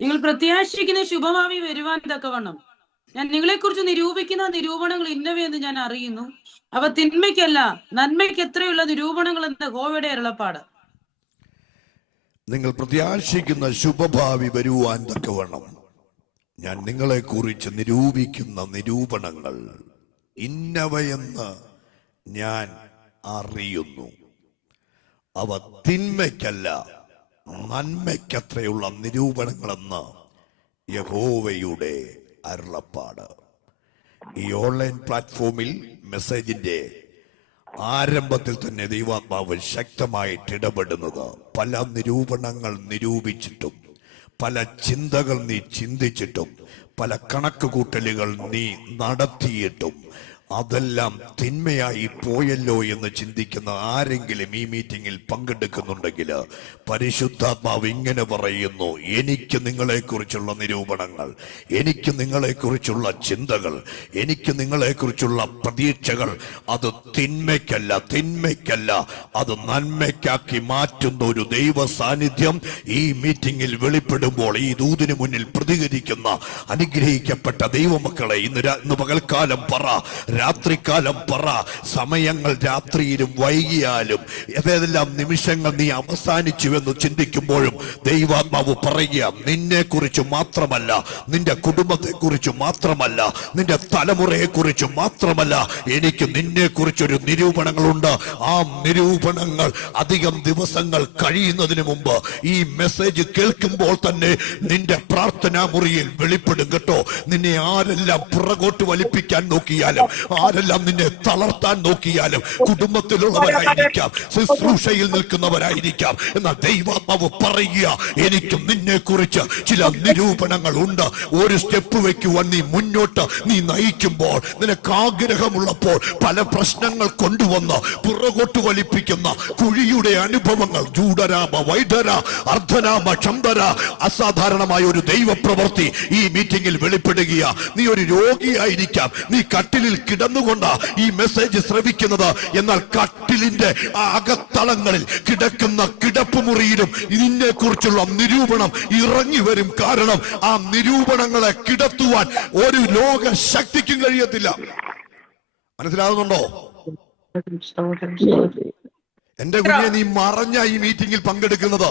നിങ്ങൾ പ്രത്യാശിക്കുന്ന ശുഭഭാവി വരുവാൻ തക്കവണ്ണം ഞാൻ നിങ്ങളെക്കുറിച്ച് നിരൂപിക്കുന്ന നിരൂപണങ്ങൾ ഇന്നവയെന്ന് ഞാൻ അറിയുന്നു. അവ തിന്മയ്ക്കല്ല നന്മയ്ക്ക് എത്രയുള്ള നിരൂപണങ്ങൾ എന്ന യഹോവയുടെ അരുളപ്പാട്. നിങ്ങൾ പ്രത്യാശിക്കുന്ന ശുഭഭാവി വരുവാൻ തക്കവണ്ണം ഞാൻ നിങ്ങളെക്കുറിച്ച് നിരൂപിക്കുന്ന നിരൂപണങ്ങൾ ഇന്നവയെന്ന് ഞാൻ അറിയുന്നു. അവ തിന്മയ്ക്കല്ല നന്മയ്ക്കത്രയുള്ള നിരൂപണങ്ങളെന്ന് യഹോവയുടെ അരുളപ്പാട്. ഈ ഓൺലൈൻ പ്ലാറ്റ്ഫോമിൽ മെസ്സേജിന്റെ ആരംഭത്തിൽ തന്നെ ദൈവാത്മാവ് ശക്തമായിട്ട് ഇടപെടുന്നത് പല നിരൂപണങ്ങൾ നിരൂപിച്ചിട്ടും പല ചിന്തകൾ നീ ചിന്തിച്ചിട്ടും പല കണക്കുകൂട്ടലുകൾ നീ നടത്തിയിട്ടും അതെല്ലാം തിന്മയായി പോയല്ലോ എന്ന് ചിന്തിക്കുന്ന ആരെങ്കിലും ഈ മീറ്റിംഗിൽ പങ്കെടുക്കുന്നുണ്ടെങ്കിൽ പരിശുദ്ധാത്മാവ് ഇങ്ങനെ പറയുന്നു: എനിക്ക് നിങ്ങളെക്കുറിച്ചുള്ള നിരൂപണങ്ങൾ, എനിക്ക് നിങ്ങളെക്കുറിച്ചുള്ള ചിന്തകൾ, എനിക്ക് നിങ്ങളെക്കുറിച്ചുള്ള പ്രതീക്ഷകൾ അത് തിന്മയ്ക്കല്ല അത് നന്മയ്ക്കാക്കി മാറ്റുന്ന ഒരു ദൈവ സാന്നിധ്യം ഈ മീറ്റിംഗിൽ വെളിപ്പെടുമ്പോൾ ഈ ദൂതിന് മുന്നിൽ പ്രതികരിക്കുന്ന അനുഗ്രഹിക്കപ്പെട്ട ദൈവമക്കളെ ഇന്ന് പകൽക്കാലം പറ, രാത്രികാലം പറ. സമയങ്ങൾ രാത്രിയിലും വൈകിയാലും ഏതെല്ലാം നിമിഷങ്ങൾ നീ അവസാനിച്ചുവെന്ന് ചിന്തിക്കുമ്പോഴും ദൈവാത്മാവ് പറയുക: നിന്നെ കുറിച്ച് മാത്രമല്ല, നിന്റെ കുടുംബത്തെ കുറിച്ച് മാത്രമല്ല, നിന്റെ തലമുറയെ കുറിച്ച് മാത്രമല്ല, എനിക്ക് നിന്നെ കുറിച്ചൊരു നിരൂപണങ്ങളുണ്ട്. ആ നിരൂപണങ്ങൾ അധികം ദിവസങ്ങൾ കഴിയുന്നതിന് മുമ്പ് ഈ മെസ്സേജ് കേൾക്കുമ്പോൾ തന്നെ നിന്റെ പ്രാർത്ഥനാ മുറിയിൽ വെളിപ്പെടും കേട്ടോ. നിന്നെ ആരെല്ലാം പുറകോട്ട് വലിപ്പിക്കാൻ നോക്കിയാലും, ആരെല്ലാം നിന്നെ തളർത്താൻ നോക്കിയാലും, കുടുംബത്തിലുള്ളവരായിരിക്കാം, ശുശ്രൂഷയിൽ നിൽക്കുന്നവരായിരിക്കാം, എന്നാൽ ദൈവാത്മാവ് പറയുക: എനിക്കും നിന്നെ കുറിച്ച് ചില നിരൂപണങ്ങൾ ഉണ്ട്. ഒരു സ്റ്റെപ്പ് വെക്കുവാൻ നീ മുന്നോട്ട് നീ നയിക്കുമ്പോൾ, നിനക്ക് ആഗ്രഹമുള്ളപ്പോൾ പല പ്രശ്നങ്ങൾ കൊണ്ടുവന്ന് പുറകോട്ട് വലിപ്പിക്കുന്ന കുഴിയുടെ അനുഭവങ്ങൾ, ജൂഡരാമ വൈഡര അർദ്ധനാമ ക്ഷന്തര, അസാധാരണമായ ഒരു ദൈവപ്രവൃത്തി ഈ മീറ്റിംഗിൽ വെളിപ്പെടുകയാ. നീ ഒരു രോഗിയായിരിക്കാം, നീ കട്ടിലിൽ കിടന്നുകൊണ്ട് ഈ മെസ്സേജ് ശ്രവിക്കുന്നത്, എന്നാൽ കട്ടിലിന്റെ അകത്തളങ്ങളിൽ കിടക്കുന്ന കിടപ്പുമുറിയിലും ഇതിനെ കുറിച്ചുള്ള നിരൂപണം ഇറങ്ങി വരും. കാരണം ആ നിരൂപണങ്ങളെ കിടത്തുവാൻ ഒരു ലോക ശക്തിക്കും കഴിയത്തില്ല. മനസ്സിലാകുന്നുണ്ടോ? എന്റെ കുഞ്ഞെ, നീ മറഞ്ഞ ഈ മീറ്റിംഗിൽ പങ്കെടുക്കുന്നത്,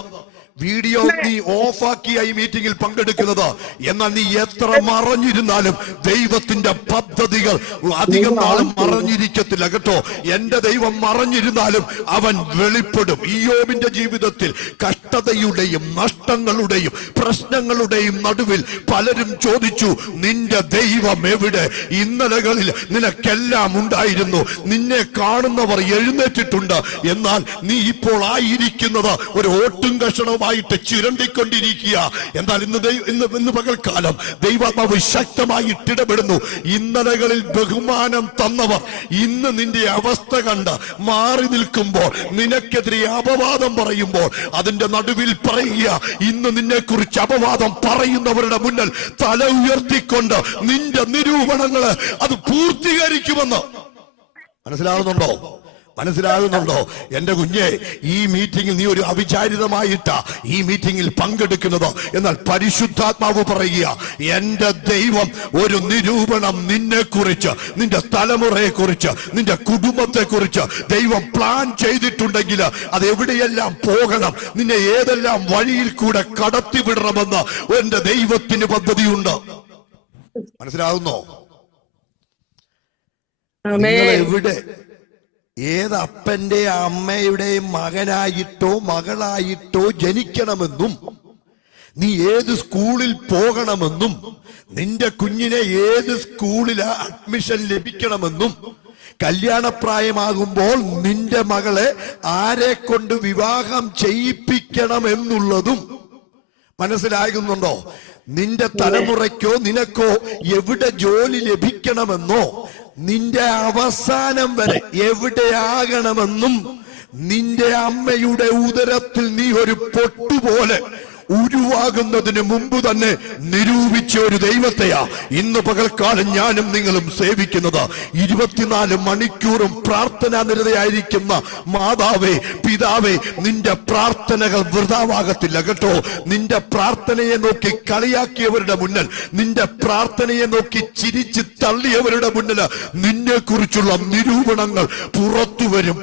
വീഡിയോ നീ ഓഫാക്കിയ ഈ മീറ്റിംഗിൽ പങ്കെടുക്കുന്നത്, എന്നാൽ നീ എത്ര മറഞ്ഞിരുന്നാലും ദൈവത്തിന്റെ പദ്ധതികൾ അധികം നാളും മറഞ്ഞിരിക്കത്തില്ല കേട്ടോ. എന്റെ ദൈവം മറഞ്ഞിരുന്നാലും അവൻ വെളിപ്പെടും. ഇയ്യോബിന്റെ ജീവിതത്തിൽ കഷ്ടതയുടെയും നഷ്ടങ്ങളുടെയും പ്രശ്നങ്ങളുടെയും നടുവിൽ പലരും ചോദിച്ചു: നിന്റെ ദൈവം എവിടെ? ഇന്നലകളിൽ നിനക്കെല്ലാം ഉണ്ടായിരുന്നു, നിന്നെ കാണുന്നവർ എഴുന്നേറ്റിട്ടുണ്ട്, എന്നാൽ നീ ഇപ്പോൾ ആയിരിക്കുന്നത് ഒരു ഓട്ടും കഷണവും ചിരണ്ടിക്കൊണ്ടിരിക്കുക. എന്നാൽ ഇന്ന് പകൽക്കാലം ദൈവാത്മാവ് ശക്തമായിട്ട് ഇടപെടുന്നു. ഇന്നലകളിൽ ബഹുമാനം തന്നവർ ഇന്ന് നിന്റെ അവസ്ഥ കണ്ട് മാറി നിൽക്കുമ്പോൾ, നിനക്കെതിരെ അപവാദം പറയുമ്പോൾ, അതിന്റെ നടുവിൽ പറയുക: ഇന്ന് നിന്നെ കുറിച്ച് അപവാദം പറയുന്നവരുടെ മുന്നിൽ തല ഉയർത്തിക്കൊണ്ട് നിന്റെ നിരൂപണങ്ങള് അത് പൂർത്തീകരിക്കുമെന്ന്. മനസ്സിലാകുന്നുണ്ടോ എന്റെ കുഞ്ഞെ? ഈ മീറ്റിംഗിൽ നീ ഒരു അവിചാരിതമായിട്ടാ ഈ മീറ്റിംഗിൽ പങ്കെടുക്കുന്നത്, എന്നാൽ പരിശുദ്ധാത്മാവ് പറയുക: എന്റെ ദൈവം ഒരു നിരൂപണം നിന്നെ കുറിച്ച്, നിന്റെ തലമുറയെ കുറിച്ച്, നിന്റെ കുടുംബത്തെ കുറിച്ച് ദൈവം പ്ലാൻ ചെയ്തിട്ടുണ്ടെങ്കിൽ അത് എവിടെയെല്ലാം പോകണം, നിന്നെ ഏതെല്ലാം വഴിയിൽ കൂടെ കടത്തിവിടണമെന്ന് എന്റെ ദൈവത്തിന് പദ്ധതിയുണ്ട്. മനസ്സിലാകുന്നോ? എവിടെ ഏത് അപ്പന്റെ അമ്മയുടെയും മകനായിട്ടോ മകളായിട്ടോ ജനിക്കണമെന്നും, നീ ഏത് സ്കൂളിൽ പോകണമെന്നും, നിന്റെ കുഞ്ഞിനെ ഏത് സ്കൂളിൽ അഡ്മിഷൻ ലഭിക്കണമെന്നും, കല്യാണപ്രായമാകുമ്പോൾ നിന്റെ മകളെ ആരെ കൊണ്ട് വിവാഹം ചെയ്യിപ്പിക്കണമെന്നുള്ളതും മനസ്സിലാകുന്നുണ്ടോ? നിന്റെ തലമുറയ്ക്കോ നിനക്കോ എവിടെ ജോലി ലഭിക്കണമെന്നോ, നിന്റെ അവസാനം വരെ എവിടെയാകണമെന്നും, നിന്റെ അമ്മയുടെ ഉദരത്തിൽ നീ ഒരു പൊട്ടുപോലെ ഉരുവാകുന്നതിന് മുമ്പ് തന്നെ നിരൂപിച്ച ഒരു ദൈവത്തെയാ ഇന്ന് പകൽക്കാലം ഞാനും നിങ്ങളും സേവിക്കുന്നത്. 24 മണിക്കൂറും പ്രാർത്ഥനാ നിരതയായിരിക്കുന്ന മാതാവേ, പിതാവേ, നിന്റെ പ്രാർത്ഥനകൾ വൃഥാവാകത്തില്ല കേട്ടോ. നിന്റെ പ്രാർത്ഥനയെ നോക്കി കളിയാക്കിയവരുടെ മുന്നിൽ, നിന്റെ പ്രാർത്ഥനയെ നോക്കി ചിരിച്ച് തള്ളിയവരുടെ മുന്നിൽ നിന്നെ കുറിച്ചുള്ള നിരൂപണങ്ങൾ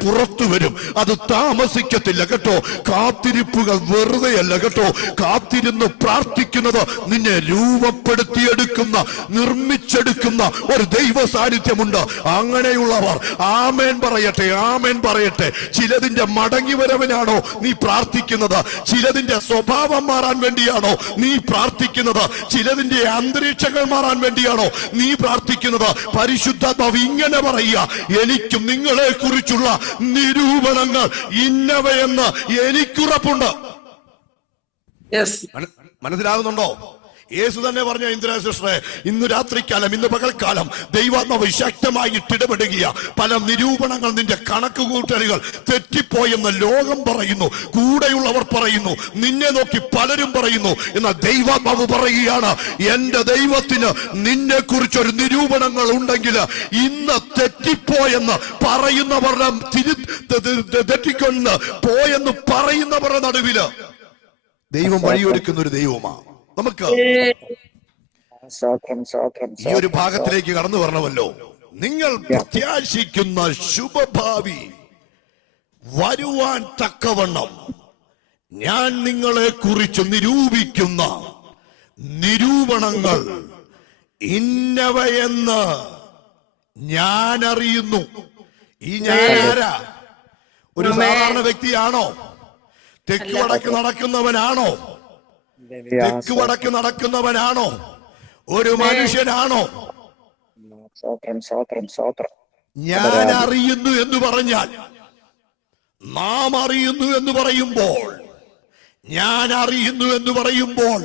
പുറത്തു വരും. അത് താമസിക്കത്തില്ല കേട്ടോ. കാത്തിരിപ്പുകൾ വെറുതെയല്ല കേട്ടോ. കാത്തിരുന്ന് പ്രാർത്ഥിക്കുന്നത് നിന്നെ രൂപപ്പെടുത്തിയെടുക്കുന്ന, നിർമ്മിച്ചെടുക്കുന്ന ഒരു ദൈവ സാന്നിധ്യമുണ്ട്. അങ്ങനെയുള്ളവർ ആമേൻ പറയട്ടെ, ആമേൻ പറയട്ടെ. ചിലതിന്റെ മടങ്ങി വരവനാണോ നീ പ്രാർത്ഥിക്കുന്നത്? ചിലതിന്റെ സ്വഭാവം മാറാൻ വേണ്ടിയാണോ നീ പ്രാർത്ഥിക്കുന്നത്? ചിലതിന്റെ അന്തരീക്ഷങ്ങൾ മാറാൻ വേണ്ടിയാണോ നീ പ്രാർത്ഥിക്കുന്നത്? പരിശുദ്ധാത്മാവ് ഇങ്ങനെ പറയുക, എനിക്കും നിങ്ങളെ കുറിച്ചുള്ള നിരൂപണങ്ങൾ ഇന്നവയെന്ന് എനിക്കുറപ്പുണ്ട്. മനസ്സിലാകുന്നുണ്ടോ? യേശു തന്നെ പറഞ്ഞ ഇന്ദിരാ സിസ്റ്ററെ, ഇന്ന് രാത്രിക്കാലം, ഇന്ന് പകൽക്കാലം ദൈവാത്മാവ് ശക്തമായിട്ട് ഇടപെടുക. പല നിരൂപണങ്ങൾ, നിന്റെ കണക്കുകൂട്ടലുകൾ തെറ്റിപ്പോയെന്ന് ലോകം പറയുന്നു, കൂടെയുള്ളവർ പറയുന്നു, നിന്നെ നോക്കി പലരും പറയുന്നു. എന്നാൽ ദൈവാത്മാവ് പറയുകയാണ്, എന്റെ ദൈവത്തിന് നിന്നെ കുറിച്ചൊരു നിരൂപണങ്ങൾ ഉണ്ടെങ്കിൽ ഇന്ന് തെറ്റിപ്പോയെന്ന് പറയുന്നവരുടെ തെറ്റിക്കൊണ്ട് പോയെന്ന് പറയുന്നവരുടെ നടുവില് ദൈവം വഴിയൊരുക്കുന്ന ഒരു ദൈവമാണ്. നമുക്ക് ഈ ഒരു ഭാഗത്തിലേക്ക് കടന്നു വരണമല്ലോ. നിങ്ങൾ പ്രത്യാശിക്കുന്ന ശുഭഭാവി വരുവാൻ തക്കവണ്ണം ഞാൻ നിങ്ങളെ കുറിച്ച് നിരൂപിക്കുന്ന നിരൂപണങ്ങൾ ഇന്നവയെന്ന് ഞാൻ അറിയുന്നു. ഈ ഞാൻ ആരാ? ഒരു സാധാരണ വ്യക്തിയാണോ? തെക്ക് വടക്ക് നടക്കുന്നവനാണോ? തെക്ക് വടക്ക് നടക്കുന്നവനാണോ? ഒരു മനുഷ്യനാണോ? ഞാൻ അറിയുന്നു എന്ന് പറഞ്ഞാൽ, നാം അറിയുന്നു എന്ന് പറയുമ്പോൾ, ഞാൻ അറിയുന്നു എന്ന് പറയുമ്പോൾ,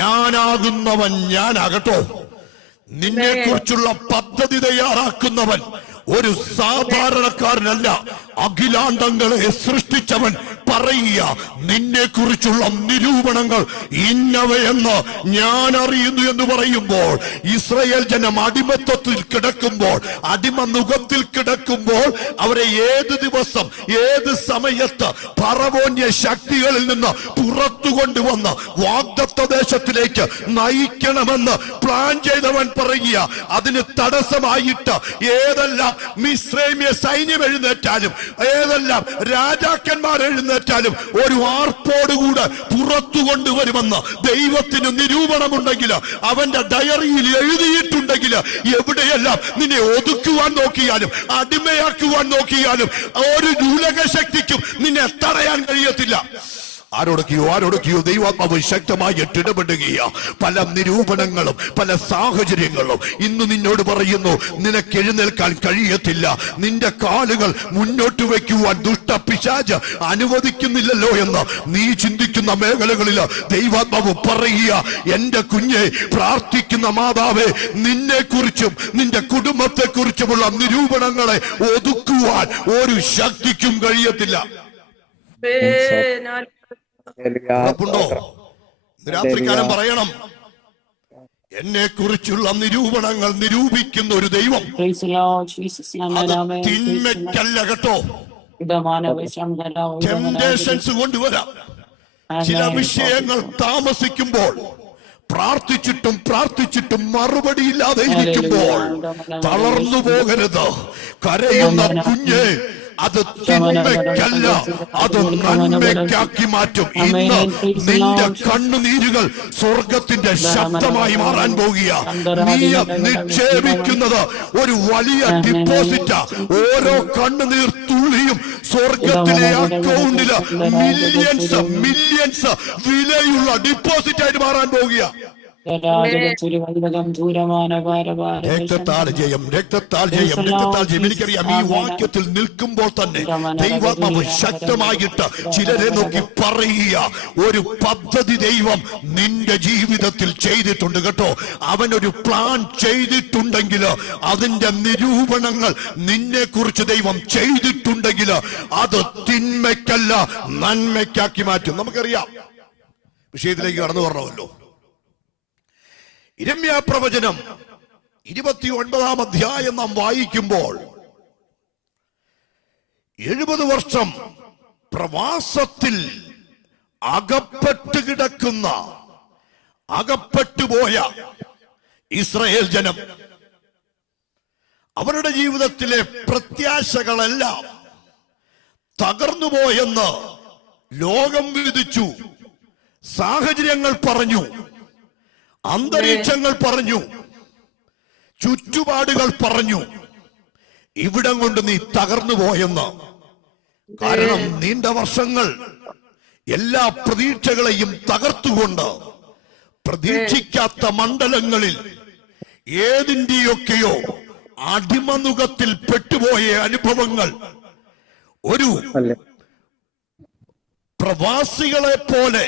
ഞാനാകുന്നവൻ ഞാനാകട്ടോ. നിന്നെ കുറിച്ചുള്ള പദ്ധതി തയ്യാറാക്കുന്നവൻ ഒരു സാധാരണക്കാരനല്ല, അഖിലാണ്ടങ്ങളെ സൃഷ്ടിച്ചവൻ പറയുക, നിന്നെ കുറിച്ചുള്ള നിരൂപണങ്ങൾ ഇന്നവയെന്ന് ഞാൻ അറിയുന്നു എന്ന് പറയുമ്പോൾ, ഇസ്രായേൽ ജനം അടിമത്തത്തിൽ കിടക്കുമ്പോൾ, അടിമനുഖത്തിൽ കിടക്കുമ്പോൾ, അവരെ ഏത് ദിവസം ഏത് സമയത്ത് ഫറവോന്യ ശക്തികളിൽ നിന്ന് പുറത്തു കൊണ്ടുവന്ന് വാഗ്ദത്ത ദേശത്തിലേക്ക് നയിക്കണമെന്ന് പ്ലാൻ ചെയ്തവൻ പറയുക, അതിന് തടസ്സമായിട്ട് ഏതെല്ലാം മിസ്രൈമ്യ സൈന്യം എഴുന്നേറ്റാലും, ഏതെല്ലാം രാജാക്കന്മാർ എഴുന്നേറ്റാലും ഒരു ആർപ്പോടുകൂടെ പുറത്തു കൊണ്ടുവരുമെന്ന് ദൈവത്തിന് നിരൂപണമുണ്ടെങ്കിൽ, അവന്റെ ഡയറിയിൽ എഴുതിയിട്ടുണ്ടെങ്കിൽ, എവിടെയെല്ലാം നിന്നെ ഒതുക്കുവാൻ നോക്കിയാലും അടിമയാക്കുവാൻ നോക്കിയാലും ഒരു ഉലകശക്തിക്കും നിന്നെ തടയാൻ കഴിയത്തില്ല. ആരോടൊക്കെയോ ദൈവാത്മാവ് ശക്തമായിട്ട് ഇടപെടുകയാ. പല നിരൂപണങ്ങളും പല സാഹചര്യങ്ങളും ഇന്ന് നിന്നോട് പറയുന്നു, നിനക്ക് എഴുന്നേൽക്കാൻ കഴിയത്തില്ല, നിന്റെ കാലുകൾ മുന്നോട്ട് വയ്ക്കുവാൻ ദുഷ്ടപിശാച് അനുവദിക്കുന്നില്ലല്ലോ എന്ന് നീ ചിന്തിക്കുന്ന മേഖലകളിൽ ദൈവാത്മാവ് പറയുക, എന്റെ കുഞ്ഞെ, പ്രാർത്ഥിക്കുന്ന മാതാവേ, നിന്നെ കുറിച്ചും നിന്റെ കുടുംബത്തെ കുറിച്ചുമുള്ള നിരൂപണങ്ങളെ ഒതുക്കുവാൻ ഒരു ശക്തിക്കും കഴിയത്തില്ല. ഉറപ്പുണ്ടോ? രാത്രികാലം പറയണം, എന്നെ കുറിച്ചുള്ള നിരൂപണങ്ങൾ നിരൂപിക്കുന്ന ഒരു ദൈവം. തിന്മയ്ക്കല്ല കേട്ടോ. ടെംപ്റ്റേഷൻസ് കൊണ്ടുവരാം. ചില വിഷയങ്ങൾ താമസിക്കുമ്പോൾ, പ്രാർത്ഥിച്ചിട്ടും മറുപടി ഇല്ലാതെ ഇരിക്കുമ്പോൾ തളർന്നു പോകരുത്. കരയുന്ന കുഞ്ഞെ, അത് തിന്മയ്ക്കല്ല, അത് നന്മയ്ക്കാക്കി മാറ്റും. ഇന്ന് നിന്റെ കണ്ണുനീരുകൾ സ്വർഗത്തിന്റെ ശബ്ദമായി മാറാൻ പോകുക. നീ നിക്ഷേപിക്കുന്നത് ഒരു വലിയ ഡിപ്പോസിറ്റാ. ഓരോ കണ്ണുനീർ തുള്ളിയും സ്വർഗത്തിലെ അക്കൗണ്ടില് മില്യൺസ് വിലയുള്ള ഡിപ്പോസിറ്റ് ആയിട്ട് മാറാൻ പോകുക. രക്തത്താൽ ജയം. എനിക്കറിയാം, ഈ വാക്യത്തിൽ നിൽക്കുമ്പോൾ തന്നെ ദൈവാത്മാവ് ശക്തമായിട്ട് ചിലരെ നോക്കി പറയുക, ഒരു പദ്ധതി ദൈവം നിന്റെ ജീവിതത്തിൽ ചെയ്തിട്ടുണ്ട് കേട്ടോ. അവനൊരു പ്ലാൻ ചെയ്തിട്ടുണ്ടെങ്കിൽ, അതിന്റെ നിരൂപണങ്ങൾ നിന്നെ കുറിച്ച് ദൈവം ചെയ്തിട്ടുണ്ടെങ്കിൽ, അത് തിന്മയ്ക്കല്ല നന്മയ്ക്കാക്കി മാറ്റും. നമുക്കറിയാം, വിഷയത്തിലേക്ക് കടന്നു പറഞ്ഞല്ലോ. യിരെമ്യാ പ്രവചനം 29-ാം അധ്യായം നാം വായിക്കുമ്പോൾ 70 വർഷം പ്രവാസത്തിൽ അകപ്പെട്ടുപോയ ഇസ്രായേൽ ജനം, അവരുടെ ജീവിതത്തിലെ പ്രത്യാശകളെല്ലാം തകർന്നുപോയെന്ന് ലോകം വിധിച്ചു. സാഹചര്യങ്ങൾ പറഞ്ഞു, അന്തരീക്ഷങ്ങൾ പറഞ്ഞു, ചുറ്റുപാടുകൾ പറഞ്ഞു, ഇവിടം കൊണ്ട് നീ തകർന്നു പോയെന്ന്. കാരണം നീണ്ട വർഷങ്ങൾ എല്ലാ പ്രതീക്ഷകളെയും തകർത്തുകൊണ്ട് പ്രതീക്ഷിക്കാത്ത മണ്ഡലങ്ങളിൽ ഏതിന്റെയൊക്കെയോ അടിമനുഖത്തിൽ പെട്ടുപോയ അനുഭവങ്ങൾ ഒരു പ്രവാസികളെ പോലെ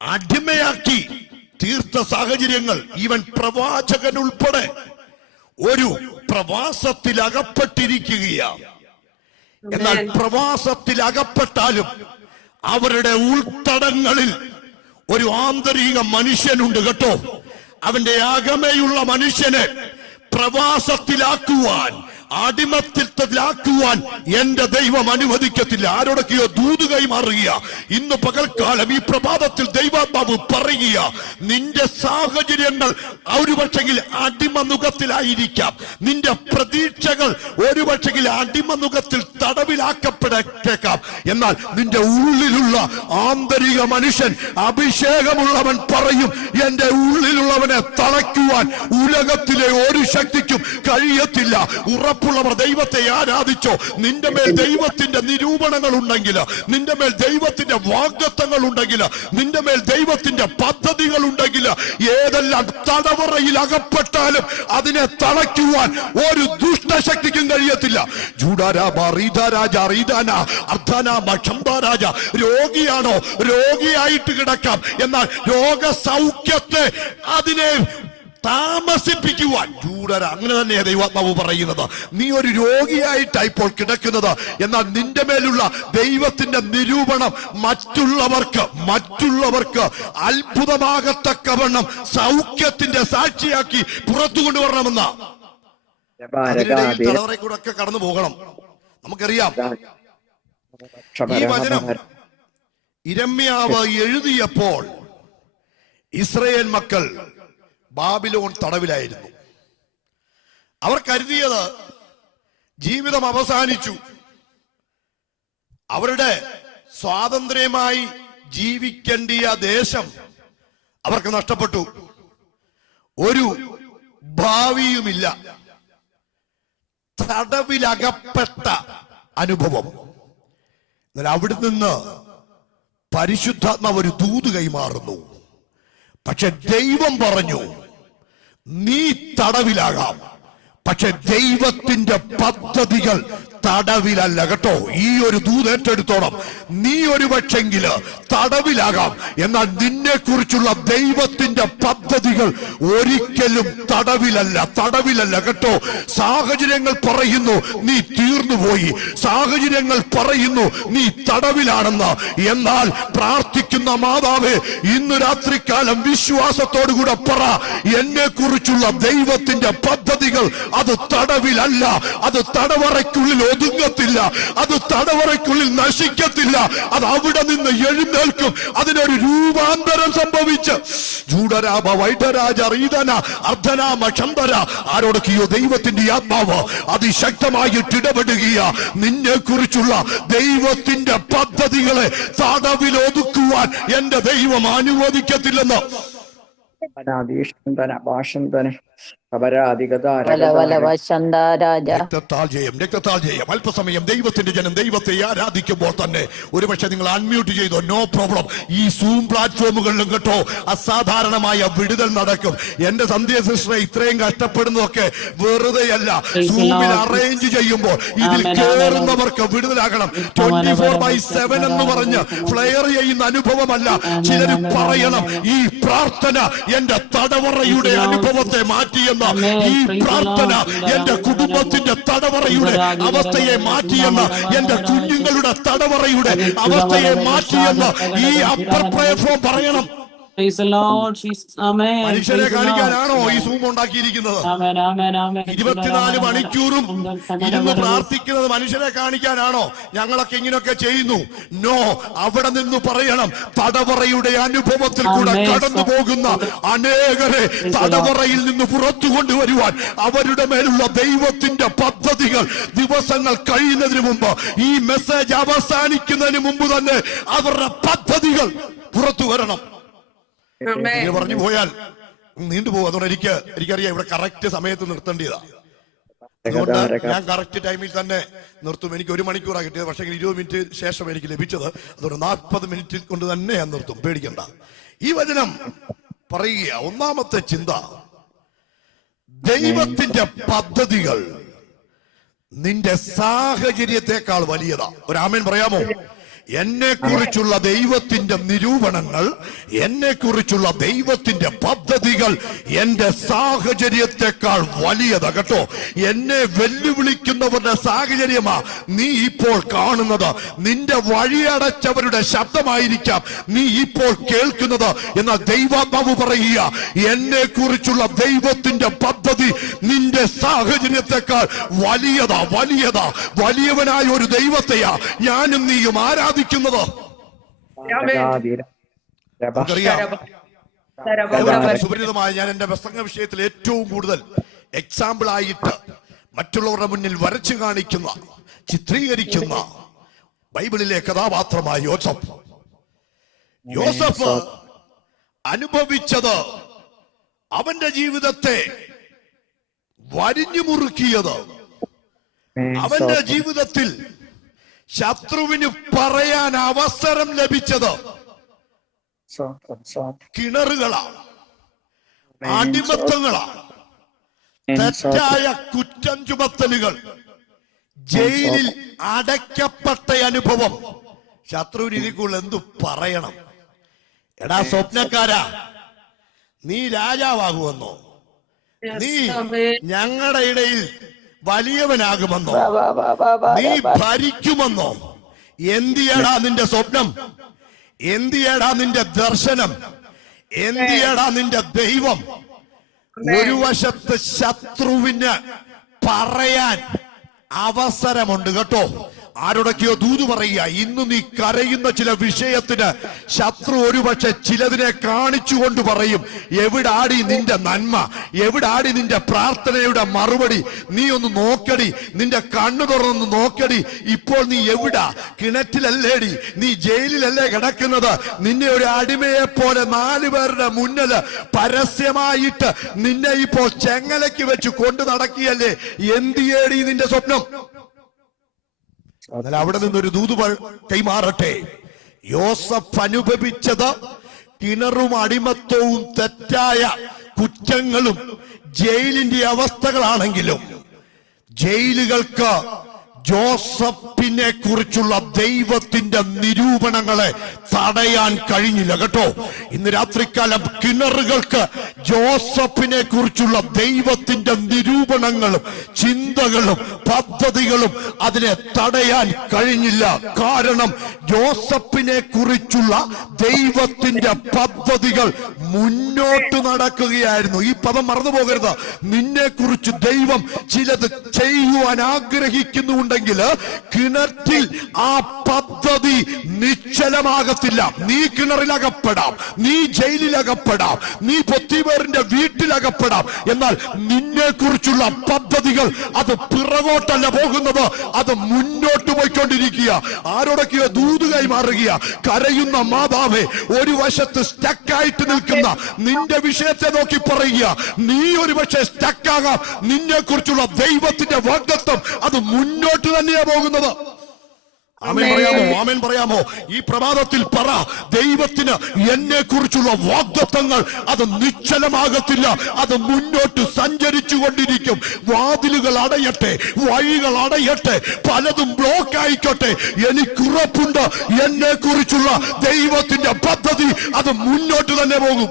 അടിമയാക്കി തീർത്ത സാഹചര്യങ്ങൾ, ഈവൻ പ്രവാചകൻ ഉൾപ്പെടെ ഒരു പ്രവാസത്തിൽ അകപ്പെട്ടിരിക്കുകയാണ്. എന്നാൽ പ്രവാസത്തിൽ അകപ്പെട്ടാലും അവരുടെ ഉൾത്തടങ്ങളിൽ ഒരു ആന്തരിക മനുഷ്യനുണ്ട് കേട്ടോ. അവന്റെ അകമയുള്ള മനുഷ്യനെ പ്രവാസത്തിലാക്കുവാൻ, അടിമത്തിലാക്കുവാൻ എന്റെ ദൈവം അനുവദിക്കത്തില്ല. ആരോടൊക്കെയോ ദൂത് കൈമാറുക. ഇന്ന് പകൽക്കാലം ഈ പ്രഭാതത്തിൽ ദൈവാത്മാവ് പറയുക, നിന്റെ സാഹചര്യങ്ങൾ ഒരുപക്ഷെങ്കിൽ അടിമനുഖത്തിലായിരിക്കാം, നിന്റെ പ്രതീക്ഷകൾ ഒരുപക്ഷെങ്കിൽ അടിമനുഖത്തിൽ തടവിലാക്കപ്പെട്ടേക്കാം. എന്നാൽ നിന്റെ ഉള്ളിലുള്ള ആന്തരിക മനുഷ്യൻ, അഭിഷേകമുള്ളവൻ പറയും, എന്റെ ഉള്ളിലുള്ളവനെ തളയ്ക്കുവാൻ ഉലകത്തിലെ ഒരു ശക്തിക്കും കഴിയത്തില്ല. ഉറപ്പുള്ളവർ ദൈവത്തെ ആരാധിച്ചോ. നിന്റെ മേൽ ദൈവത്തിന്റെ നിരൂപണങ്ങൾ ഉണ്ടെങ്കിൽ, നിന്റെ മേൽ ദൈവത്തിന്റെ വാഗ്ദത്തങ്ങൾ ഉണ്ടെങ്കിൽ, നിന്റെ മേൽ ദൈവത്തിന്റെ പദ്ധതികൾ ഉണ്ടെങ്കിൽ, ഏതെല്ലാം തടവറയിൽ അകപ്പെട്ടാലും അതിനെ തളയ്ക്കുവാൻ ഒരു ദുഷ്ടശക്തിക്കും കഴിയത്തില്ല. രോഗിയാണോ? രോഗിയായിട്ട് കിടക്കാം. എന്നാൽ രോഗസൗഖ്യത്തെ അതിനെ താമസിപ്പിക്കുവാൻ അങ്ങനെ തന്നെയാണ് ദൈവാത്മാവ് പറയുന്നത്. നീ ഒരു രോഗിയായിട്ടാണ് ഇപ്പോൾ കിടക്കുന്നത്. എന്നാൽ നിന്റെ മേലുള്ള ദൈവത്തിന്റെ നിരൂപണം മറ്റുള്ളവർക്ക് അത്ഭുതമാകത്തക്കവണ്ണം സൗഖ്യത്തിന്റെ സാക്ഷിയാക്കി പുറത്തു കൊണ്ടുവരണമെന്ന തലവറെ കൂടെ ഒക്കെ കടന്നു പോകണം. നമുക്കറിയാം, ഈ വചനം യിരെമ്യാവ് എഴുതിയപ്പോൾ ഇസ്രായേൽ മക്കൾ ബാബിലോൺ തടവിലായിരുന്നു. അവർ കരുതിയത് ജീവിതം അവസാനിച്ചു, അവരുടെ സ്വാതന്ത്ര്യമായി ജീവിക്കേണ്ടിയ ദേശം അവർക്ക് നഷ്ടപ്പെട്ടു, ഒരു ഭാവിയുമില്ല. തടവിലകപ്പെട്ട അനുഭവം. എന്നാൽ അവിടെ നിന്ന് പരിശുദ്ധാത്മാവ് ഒരു ദൂത് കൈമാറുന്നു. പക്ഷെ ദൈവം പറഞ്ഞു, നീ തടവിലാകാം, പക്ഷെ ദൈവത്തിന്റെ പദ്ധതികൾ തടവിലല്ല കേട്ടോ. ഈ ഒരു ദൂത് ഏറ്റെടുത്തോണം. നീ ഒരു പക്ഷെങ്കില് തടവിലാകാം, എന്നാൽ നിന്നെ കുറിച്ചുള്ള ദൈവത്തിന്റെ പദ്ധതികൾ ഒരിക്കലും തടവിലല്ല കേട്ടോ. സാഹചര്യങ്ങൾ പറയുന്നു നീ തീർന്നുപോയി, സാഹചര്യങ്ങൾ പറയുന്നു നീ തടവിലാണെന്ന്. എന്നാൽ പ്രാർത്ഥിക്കുന്ന മാതാവേ, ഇന്ന് രാത്രികാലം വിശ്വാസത്തോടുകൂടെ പറ, എന്നെ കുറിച്ചുള്ള ദൈവത്തിന്റെ പദ്ധതികൾ അത് തടവിലല്ല, അത് തടവറയ്ക്കുള്ളിൽ ഒതുങ്ങത്തില്ല, അത് തടവറയ്ക്കുള്ളിൽ നശിക്കത്തില്ല, അത് അവിടെ നിന്ന് എഴുന്നേൽക്കും. അതിനൊരു രൂപാന്തരം സംഭവിച്ച് ആരോടൊക്കെയോ ദൈവത്തിന്റെ ആത്മാവ് അതിശക്തമായിട്ട് ഇടപെടുകയാ. നിന്നെ കുറിച്ചുള്ള ദൈവത്തിന്റെ പദ്ധതികളെ തടവിൽ ഒതുക്കുവാൻ എന്റെ ദൈവം അനുവദിക്കത്തില്ലെന്ന് അല്പസമയം ദൈവത്തിന്റെ ജനം ദൈവത്തെ ആരാധിക്കുമ്പോൾ തന്നെ ഒരുപക്ഷെ നിങ്ങൾ അൺമ്യൂട്ട് ചെയ്തോ, നോ പ്രോബ്ലം. ഈ സൂം പ്ലാറ്റ്ഫോമുകളിലും കേട്ടോ അസാധാരണമായ വിടുതൽ നടക്കും. എന്റെ സന്ധ്യ സിസ്റ്ററെ ഇത്രയും കഷ്ടപ്പെടുന്നതൊക്കെ വെറുതെയല്ല. സൂമിൽ അറേഞ്ച് ചെയ്യുമ്പോൾ ഇതിൽ കേറുന്നവർക്ക് വിടുതലാകണം. 24/7 എന്ന് പറഞ്ഞ് ഫ്ലെയർ ചെയ്യുന്ന അനുഭവമല്ല. ചിലർ പറയണം, ഈ പ്രാർത്ഥന എന്റെ തടവറയുടെ അനുഭവത്തെ മാറ്റിയെന്ന്. ചെയ്യുന്ന ഈ പ്രാർത്ഥന എന്റെ കുടുംബത്തിന്റെ തടവറയുടെ അവസ്ഥയെ മാറ്റിയെന്ന്, എന്റെ കുഞ്ഞുങ്ങളുടെ തടവറയുടെ അവസ്ഥയെ മാറ്റിയെന്ന് ഈ അപ്പർ പ്രയർ ഫോം പറയണം. മനുഷ്യരെ കാണിക്കാനാണോ ഈ സൂം ഉണ്ടാക്കിയിരിക്കുന്നത്? 24 മണിക്കൂറും ഇരുന്ന് പ്രാർത്ഥിക്കുന്നത് മനുഷ്യരെ കാണിക്കാനാണോ? ഞങ്ങളൊക്കെ ഇങ്ങനെയൊക്കെ ചെയ്യുന്നു? നോ, അവിടെ നിന്ന് പറയണം, തടവറയുടെ അനുഭവത്തിൽ കൂടെ കടന്നു പോകുന്ന അനേകരെ തടവറയിൽ നിന്ന് പുറത്തു കൊണ്ടുവരുവാൻ അവരുടെ മേലുള്ള ദൈവത്തിന്റെ പദ്ധതികൾ ദിവസങ്ങൾ കഴിയുന്നതിന് മുമ്പ്, ഈ മെസ്സേജ് അവസാനിക്കുന്നതിന് മുമ്പ് തന്നെ അവരുടെ പദ്ധതികൾ പുറത്തു വരണം. പറഞ്ഞു പോയാൽ നീണ്ടുപോകും. അതുകൊണ്ട് എനിക്കറിയാം ഇവിടെ കറക്റ്റ് സമയത്ത് നിർത്തേണ്ടതാ. അതുകൊണ്ട് ഞാൻ കറക്റ്റ് ടൈമിൽ തന്നെ നിർത്തും. എനിക്ക് 1 മണിക്കൂറാണ് കിട്ടിയത്, പക്ഷേ 20 മിനിറ്റ് ശേഷം എനിക്ക് ലഭിച്ചത്. അതുകൊണ്ട് 40 മിനിറ്റ് കൊണ്ട് തന്നെ ഞാൻ നിർത്തും, പേടിക്കണ്ട. ഈ വചനം പറയുക, ഒന്നാമത്തെ ചിന്ത, ദൈവത്തിന്റെ പദ്ധതികൾ നിന്റെ സാഹചര്യത്തെക്കാൾ വലിയതാ. ഒരു ആമേൻ പറയാമോ? എന്നെ കുറിച്ചുള്ള ദൈവത്തിന്റെ നിരൂപണങ്ങൾ, എന്നെ കുറിച്ചുള്ള ദൈവത്തിന്റെ പദ്ധതികൾ എന്റെ സാഹചര്യത്തെക്കാൾ വലിയതാ കേട്ടോ. എന്നെ വെല്ലുവിളിക്കുന്നവരുടെ സാഹചര്യമാ നീ ഇപ്പോൾ കാണുന്നത്. നിന്റെ വഴിയടച്ചവരുടെ ശബ്ദമായിരിക്കാം നീ ഇപ്പോൾ കേൾക്കുന്നത്. എന്നാൽ ദൈവാത്മാവ് പറയുക, എന്നെ കുറിച്ചുള്ള ദൈവത്തിന്റെ പദ്ധതി നിന്റെ സാഹചര്യത്തെക്കാൾ വലിയതാ. വലിയവനായ ഒരു ദൈവത്തെയാ ഞാനും നീയും ആരാധിക്കുന്നത്. സുപരിചിതമായ ഞാൻ എന്റെ പ്രസംഗ വിഷയത്തിൽ ഏറ്റവും കൂടുതൽ എക്സാമ്പിൾ ആയിട്ട് മറ്റുള്ളവരുടെ മുന്നിൽ വരച്ചു കാണിക്കുന്ന, ചിത്രീകരിക്കുന്ന ബൈബിളിലെ കഥാപാത്രമായ യോസഫ് അനുഭവിച്ചത്, അവന്റെ ജീവിതത്തെ വരിഞ്ഞു മുറുക്കിയത്, അവന്റെ ജീവിതത്തിൽ ശത്രുവിന് പറയാൻ അവസരം ലഭിച്ചത് കിണറുകളാണ്, അടിമത്തങ്ങളാണ്, തെറ്റായ കുറ്റം ചുമത്തലുകൾ, ജയിലിൽ അടയ്ക്കപ്പെട്ട അനുഭവം. ശത്രുവിന് ഇതിക്കുള്ള എന്തു പറയണം? എടാ സ്വപ്നക്കാരാ, നീ രാജാവാകുമെന്നോ, നീ ഞങ്ങളുടെ ഇടയിൽ വലിയവനാകുമെന്നോ, നീ ഭരിക്കുമെന്നോ, എന്തിയടാ നിന്റെ സ്വപ്നം, എന്തിയടാ നിന്റെ ദർശനം, എന്തിയടാ നിന്റെ ദൈവം? ഒരു വശത്ത് ശത്രുവിന് പറയാൻ അവസരമുണ്ട് കേട്ടോ. ആരോടൊക്കെയോ ദൂത് പറയുക, ഇന്ന് നീ കരയുന്ന ചില വിഷയത്തിന് ശത്രു ഒരുപക്ഷെ ചിലതിനെ കാണിച്ചുകൊണ്ട് പറയും, എവിടാടി നിന്റെ നന്മ, എവിടാടി നിന്റെ പ്രാർത്ഥനയുടെ മറുപടി? നീ ഒന്ന് നോക്കടി, നിന്റെ കണ്ണു തുറന്ന് നോക്കടി. ഇപ്പോൾ നീ എവിടാ? കിണറ്റിലല്ലേടി? നീ ജയിലിലല്ലേ കിടക്കുന്നത്? നിന്നെ ഒരു അടിമയെ പോലെ 4 പേരുടെ മുന്നിൽ പരസ്യമായിട്ട് നിന്നെ ഇപ്പോൾ ചെങ്ങലയ്ക്ക് വെച്ച് കൊണ്ടു നടക്കിയല്ലേ? എന്തിയേടി നിന്റെ സ്വപ്നം? എന്നാൽ അവിടെ നിന്നൊരു ദൂത് കൈമാറട്ടെ. യോസഫ് അനുഭവിച്ചത് കിണറും അടിമത്തവും തെറ്റായ കുറ്റങ്ങളും ജയിലിന്റെ അവസ്ഥകളാണെങ്കിലും ജയിലുകൾക്ക് ജോസഫിനെ കുറിച്ചുള്ള ദൈവത്തിന്റെ നിരൂപണങ്ങളെ തടയാൻ കഴിഞ്ഞില്ല കേട്ടോ. ഇന്ന് രാത്രികാലം കിണറുകൾക്ക് ജോസഫിനെ കുറിച്ചുള്ള ദൈവത്തിന്റെ നിരൂപണങ്ങളും ചിന്തകളും പദ്ധതികളും അതിനെ തടയാൻ കഴിഞ്ഞില്ല. കാരണം ജോസഫിനെ കുറിച്ചുള്ള ദൈവത്തിന്റെ പദ്ധതികൾ മുന്നോട്ട് നടക്കുകയായിരുന്നു. ഈ പദം മറന്നു പോകരുത്. നിന്നെ കുറിച്ച് ദൈവം ചിലത് ചെയ്യുവാൻ ആഗ്രഹിക്കുന്നുണ്ട്. കിണറ്റിൽ ആ പദ്ധതി നിശ്ചലമാകത്തില്ല. നീ കിണറിലകപ്പെടാം, നീ ജയിലിലകപ്പെടാം, നീ പൊത്തിവേറിന്റെ വീട്ടിലകപ്പെടാം. എന്നാൽ നിന്നെ കുറിച്ചുള്ള പദ്ധതികൾ അത് പിറകോട്ടല്ല പോകുന്നത്, അത് മുന്നോട്ട് പോയിക്കൊണ്ടിരിക്കുക. ആരോടൊക്കെയോ ദൂത് കൈമാറുക. കരയുന്ന മാതാവേ, ഒരു വശത്ത് സ്റ്റക്കായിട്ട് നിൽക്കുന്ന നിന്റെ വിഷയത്തെ നോക്കി പറയുക, നീ ഒരു പക്ഷേ സ്റ്റക്കാകാം. നിന്നെ കുറിച്ചുള്ള ദൈവത്തിന്റെ വാഗ്ദത്തം അത് മുന്നോട്ട് തന്നെയാ പോകുന്നത്. ആമേൻ പറയാമോ? ആമേൻ പറയാമോ? ഈ പ്രഭാതത്തിൽ പറ, ദൈവത്തിന് എന്നെ കുറിച്ചുള്ള വാഗ്ദത്തങ്ങൾ അത് നിശ്ചലമാകത്തില്ല, അത് മുന്നോട്ട് സഞ്ചരിച്ചു കൊണ്ടിരിക്കും. വാതിലുകൾ അടയട്ടെ, വഴികൾ അടയട്ടെ, പലതും ബ്ലോക്ക് ആയിക്കോട്ടെ, എനിക്കുറപ്പുണ്ട് എന്നെ കുറിച്ചുള്ള ദൈവത്തിന്റെ പദ്ധതി അത് മുന്നോട്ട് തന്നെ പോകും.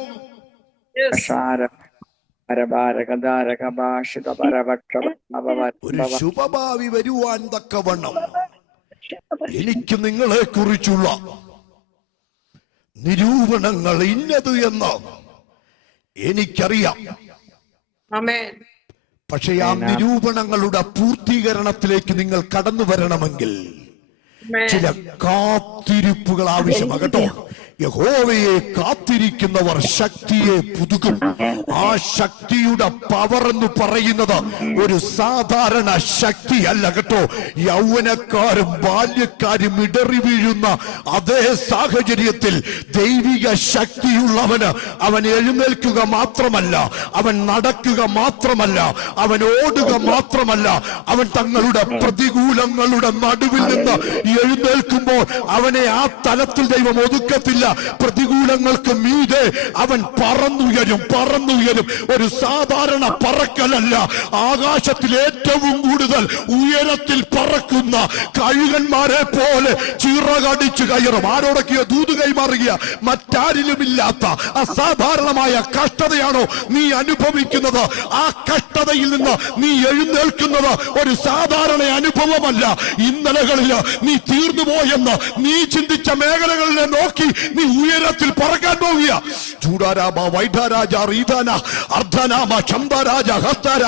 ഒരു ശുഭഭാവി വരുവാൻ തക്കവണ്ണം എനിക്ക് നിങ്ങളെ കുറിച്ചുള്ള നിരൂപണങ്ങൾ ഇന്നത് എന്ന് എനിക്കറിയാം. പക്ഷെ ആ നിരൂപണങ്ങളുടെ പൂർത്തീകരണത്തിലേക്ക് നിങ്ങൾ കടന്നു വരണമെങ്കിൽ ചില കാത്തിരിപ്പുകൾ ആവശ്യമാണ് കേട്ടോ. യഹോവയെ കാത്തിരിക്കുന്നവർ ശക്തിയെ പുതുക്കും. ആ ശക്തിയുടെ പവർ എന്ന് പറയുന്നത് ഒരു സാധാരണ ശക്തിയല്ല കേട്ടോ. യൗവനക്കാരും ബാല്യക്കാരും ഇടറി വീഴുന്ന അതേ സാഹചര്യത്തിൽ ദൈവിക ശക്തിയുള്ളവന് അവൻ എഴുന്നേൽക്കുക മാത്രമല്ല, അവൻ നടക്കുക മാത്രമല്ല, അവൻ ഓടുക മാത്രമല്ല, അവൻ തങ്ങളുടെ പ്രതികൂലങ്ങളുടെ നടുവിൽ നിന്ന് എഴുന്നേൽക്കുമ്പോൾ അവനെ ആ തലത്തിൽ ദൈവം ഒതുക്കത്തില്ല. പ്രതികൂലങ്ങൾക്ക് മീതെ അവൻ പറന്നുയരും. ഒരു സാധാരണ പറക്കലല്ല, ആകാശത്തിൽ ഏറ്റവും കൂടുതൽ ഉയരത്തിൽ പറക്കുന്ന കഴുകന്മാരെ പോലെ ചിറകടിച്ചു കയറും. ആരോടൊക്കെയോ ദൂത് കൈമാറുക. മറ്റാരിലുമില്ലാത്ത അസാധാരണമായ കഷ്ടതയാണോ നീ അനുഭവിക്കുന്നത്? ആ കഷ്ടതയിൽ നിന്ന് നീ എഴുന്നേൽക്കുന്നത് ഒരു സാധാരണ അനുഭവമല്ല. ഇന്നലകളിൽ നീ തീർന്നു പോയെന്ന് നീ ചിന്തിച്ച മേഖലകളിലെ നോക്കി നീ ഉയരത്തിൽ പറക്കാൻ പോവുക. ചൂടാരാമ വൈഡാരാജ റീതാന അർദ്ധനാമ ചന്ദരാജ ഹസ്താര.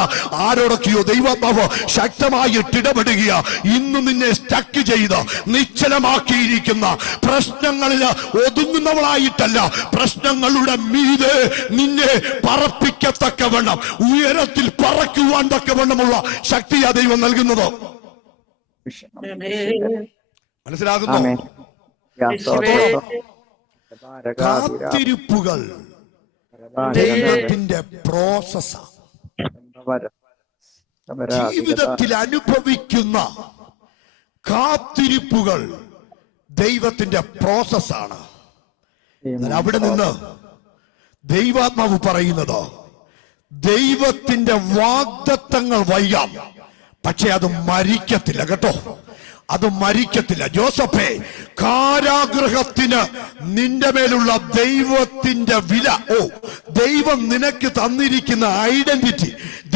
ആരോടൊക്കെയോ ദൈവാത്മാവ് ശക്തമായിട്ട് ഇടപെടുക. ഇന്ന് നിന്നെ സ്റ്റക്ക് ചെയ്ത് നിശ്ചലമാക്കിയിരിക്കുന്ന പ്രശ്നങ്ങളിൽ ഒതുങ്ങുന്നവളായിട്ടല്ല, പ്രശ്നങ്ങളുടെ മീതെ നിന്നെ പറപ്പിക്കത്തക്കവണ്ണം ഉയരത്തിൽ പറക്കുവാൻ തക്കവണ്ണമുള്ള ശക്തിയാ ദൈവം നൽകുന്നത്. മനസ്സിലാകുന്നു? കാത്തിരിപ്പുകൾ ദൈവത്തിന്റെ പ്രോസസ്സാണ്. ജീവിതത്തിൽ അനുഭവിക്കുന്ന കാത്തിരിപ്പുകൾ ദൈവത്തിന്റെ പ്രോസസ്സാണ്. അവിടെ നിന്ന് ദൈവാത്മാവ് പറയുന്നത് ദൈവത്തിന്റെ വാഗ്ദത്തങ്ങൾ വൈകാം, പക്ഷെ അത് മരിക്കത്തില്ല കേട്ടോ. അത് മരിക്കത്തില്ല. ജോസഫേ, കാരാഗൃഹത്തിന് നിന്റെ മേലുള്ള ദൈവത്തിന്റെ വില, ദൈവം നിനക്ക് തന്നിരിക്കുന്ന ഐഡന്റിറ്റി,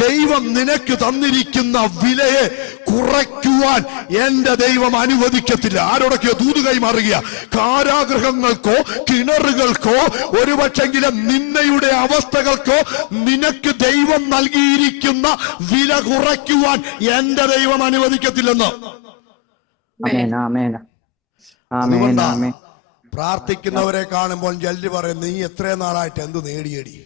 ദൈവം നിനക്ക് തന്നിരിക്കുന്ന വിലയെ കുറയ്ക്കുവാൻ എന്റെ ദൈവം അനുവദിക്കത്തില്ല. ആരോടൊക്കെയോ ദൂത് കൈമാറുക. കാരാഗൃഹങ്ങൾക്കോ കിണറുകൾക്കോ ഒരുപക്ഷെങ്കിലും നിന്നയുടെ അവസ്ഥകൾക്കോ നിനക്ക് ദൈവം നൽകിയിരിക്കുന്ന വില കുറയ്ക്കുവാൻ എന്റെ ദൈവം അനുവദിക്കത്തില്ലെന്ന്. പ്രാർത്ഥിക്കുന്നവരെ കാണുമ്പോൾ ജൽദി പറയും, നീ എത്ര നാളായിട്ട് എന്ത് നേടിയടി?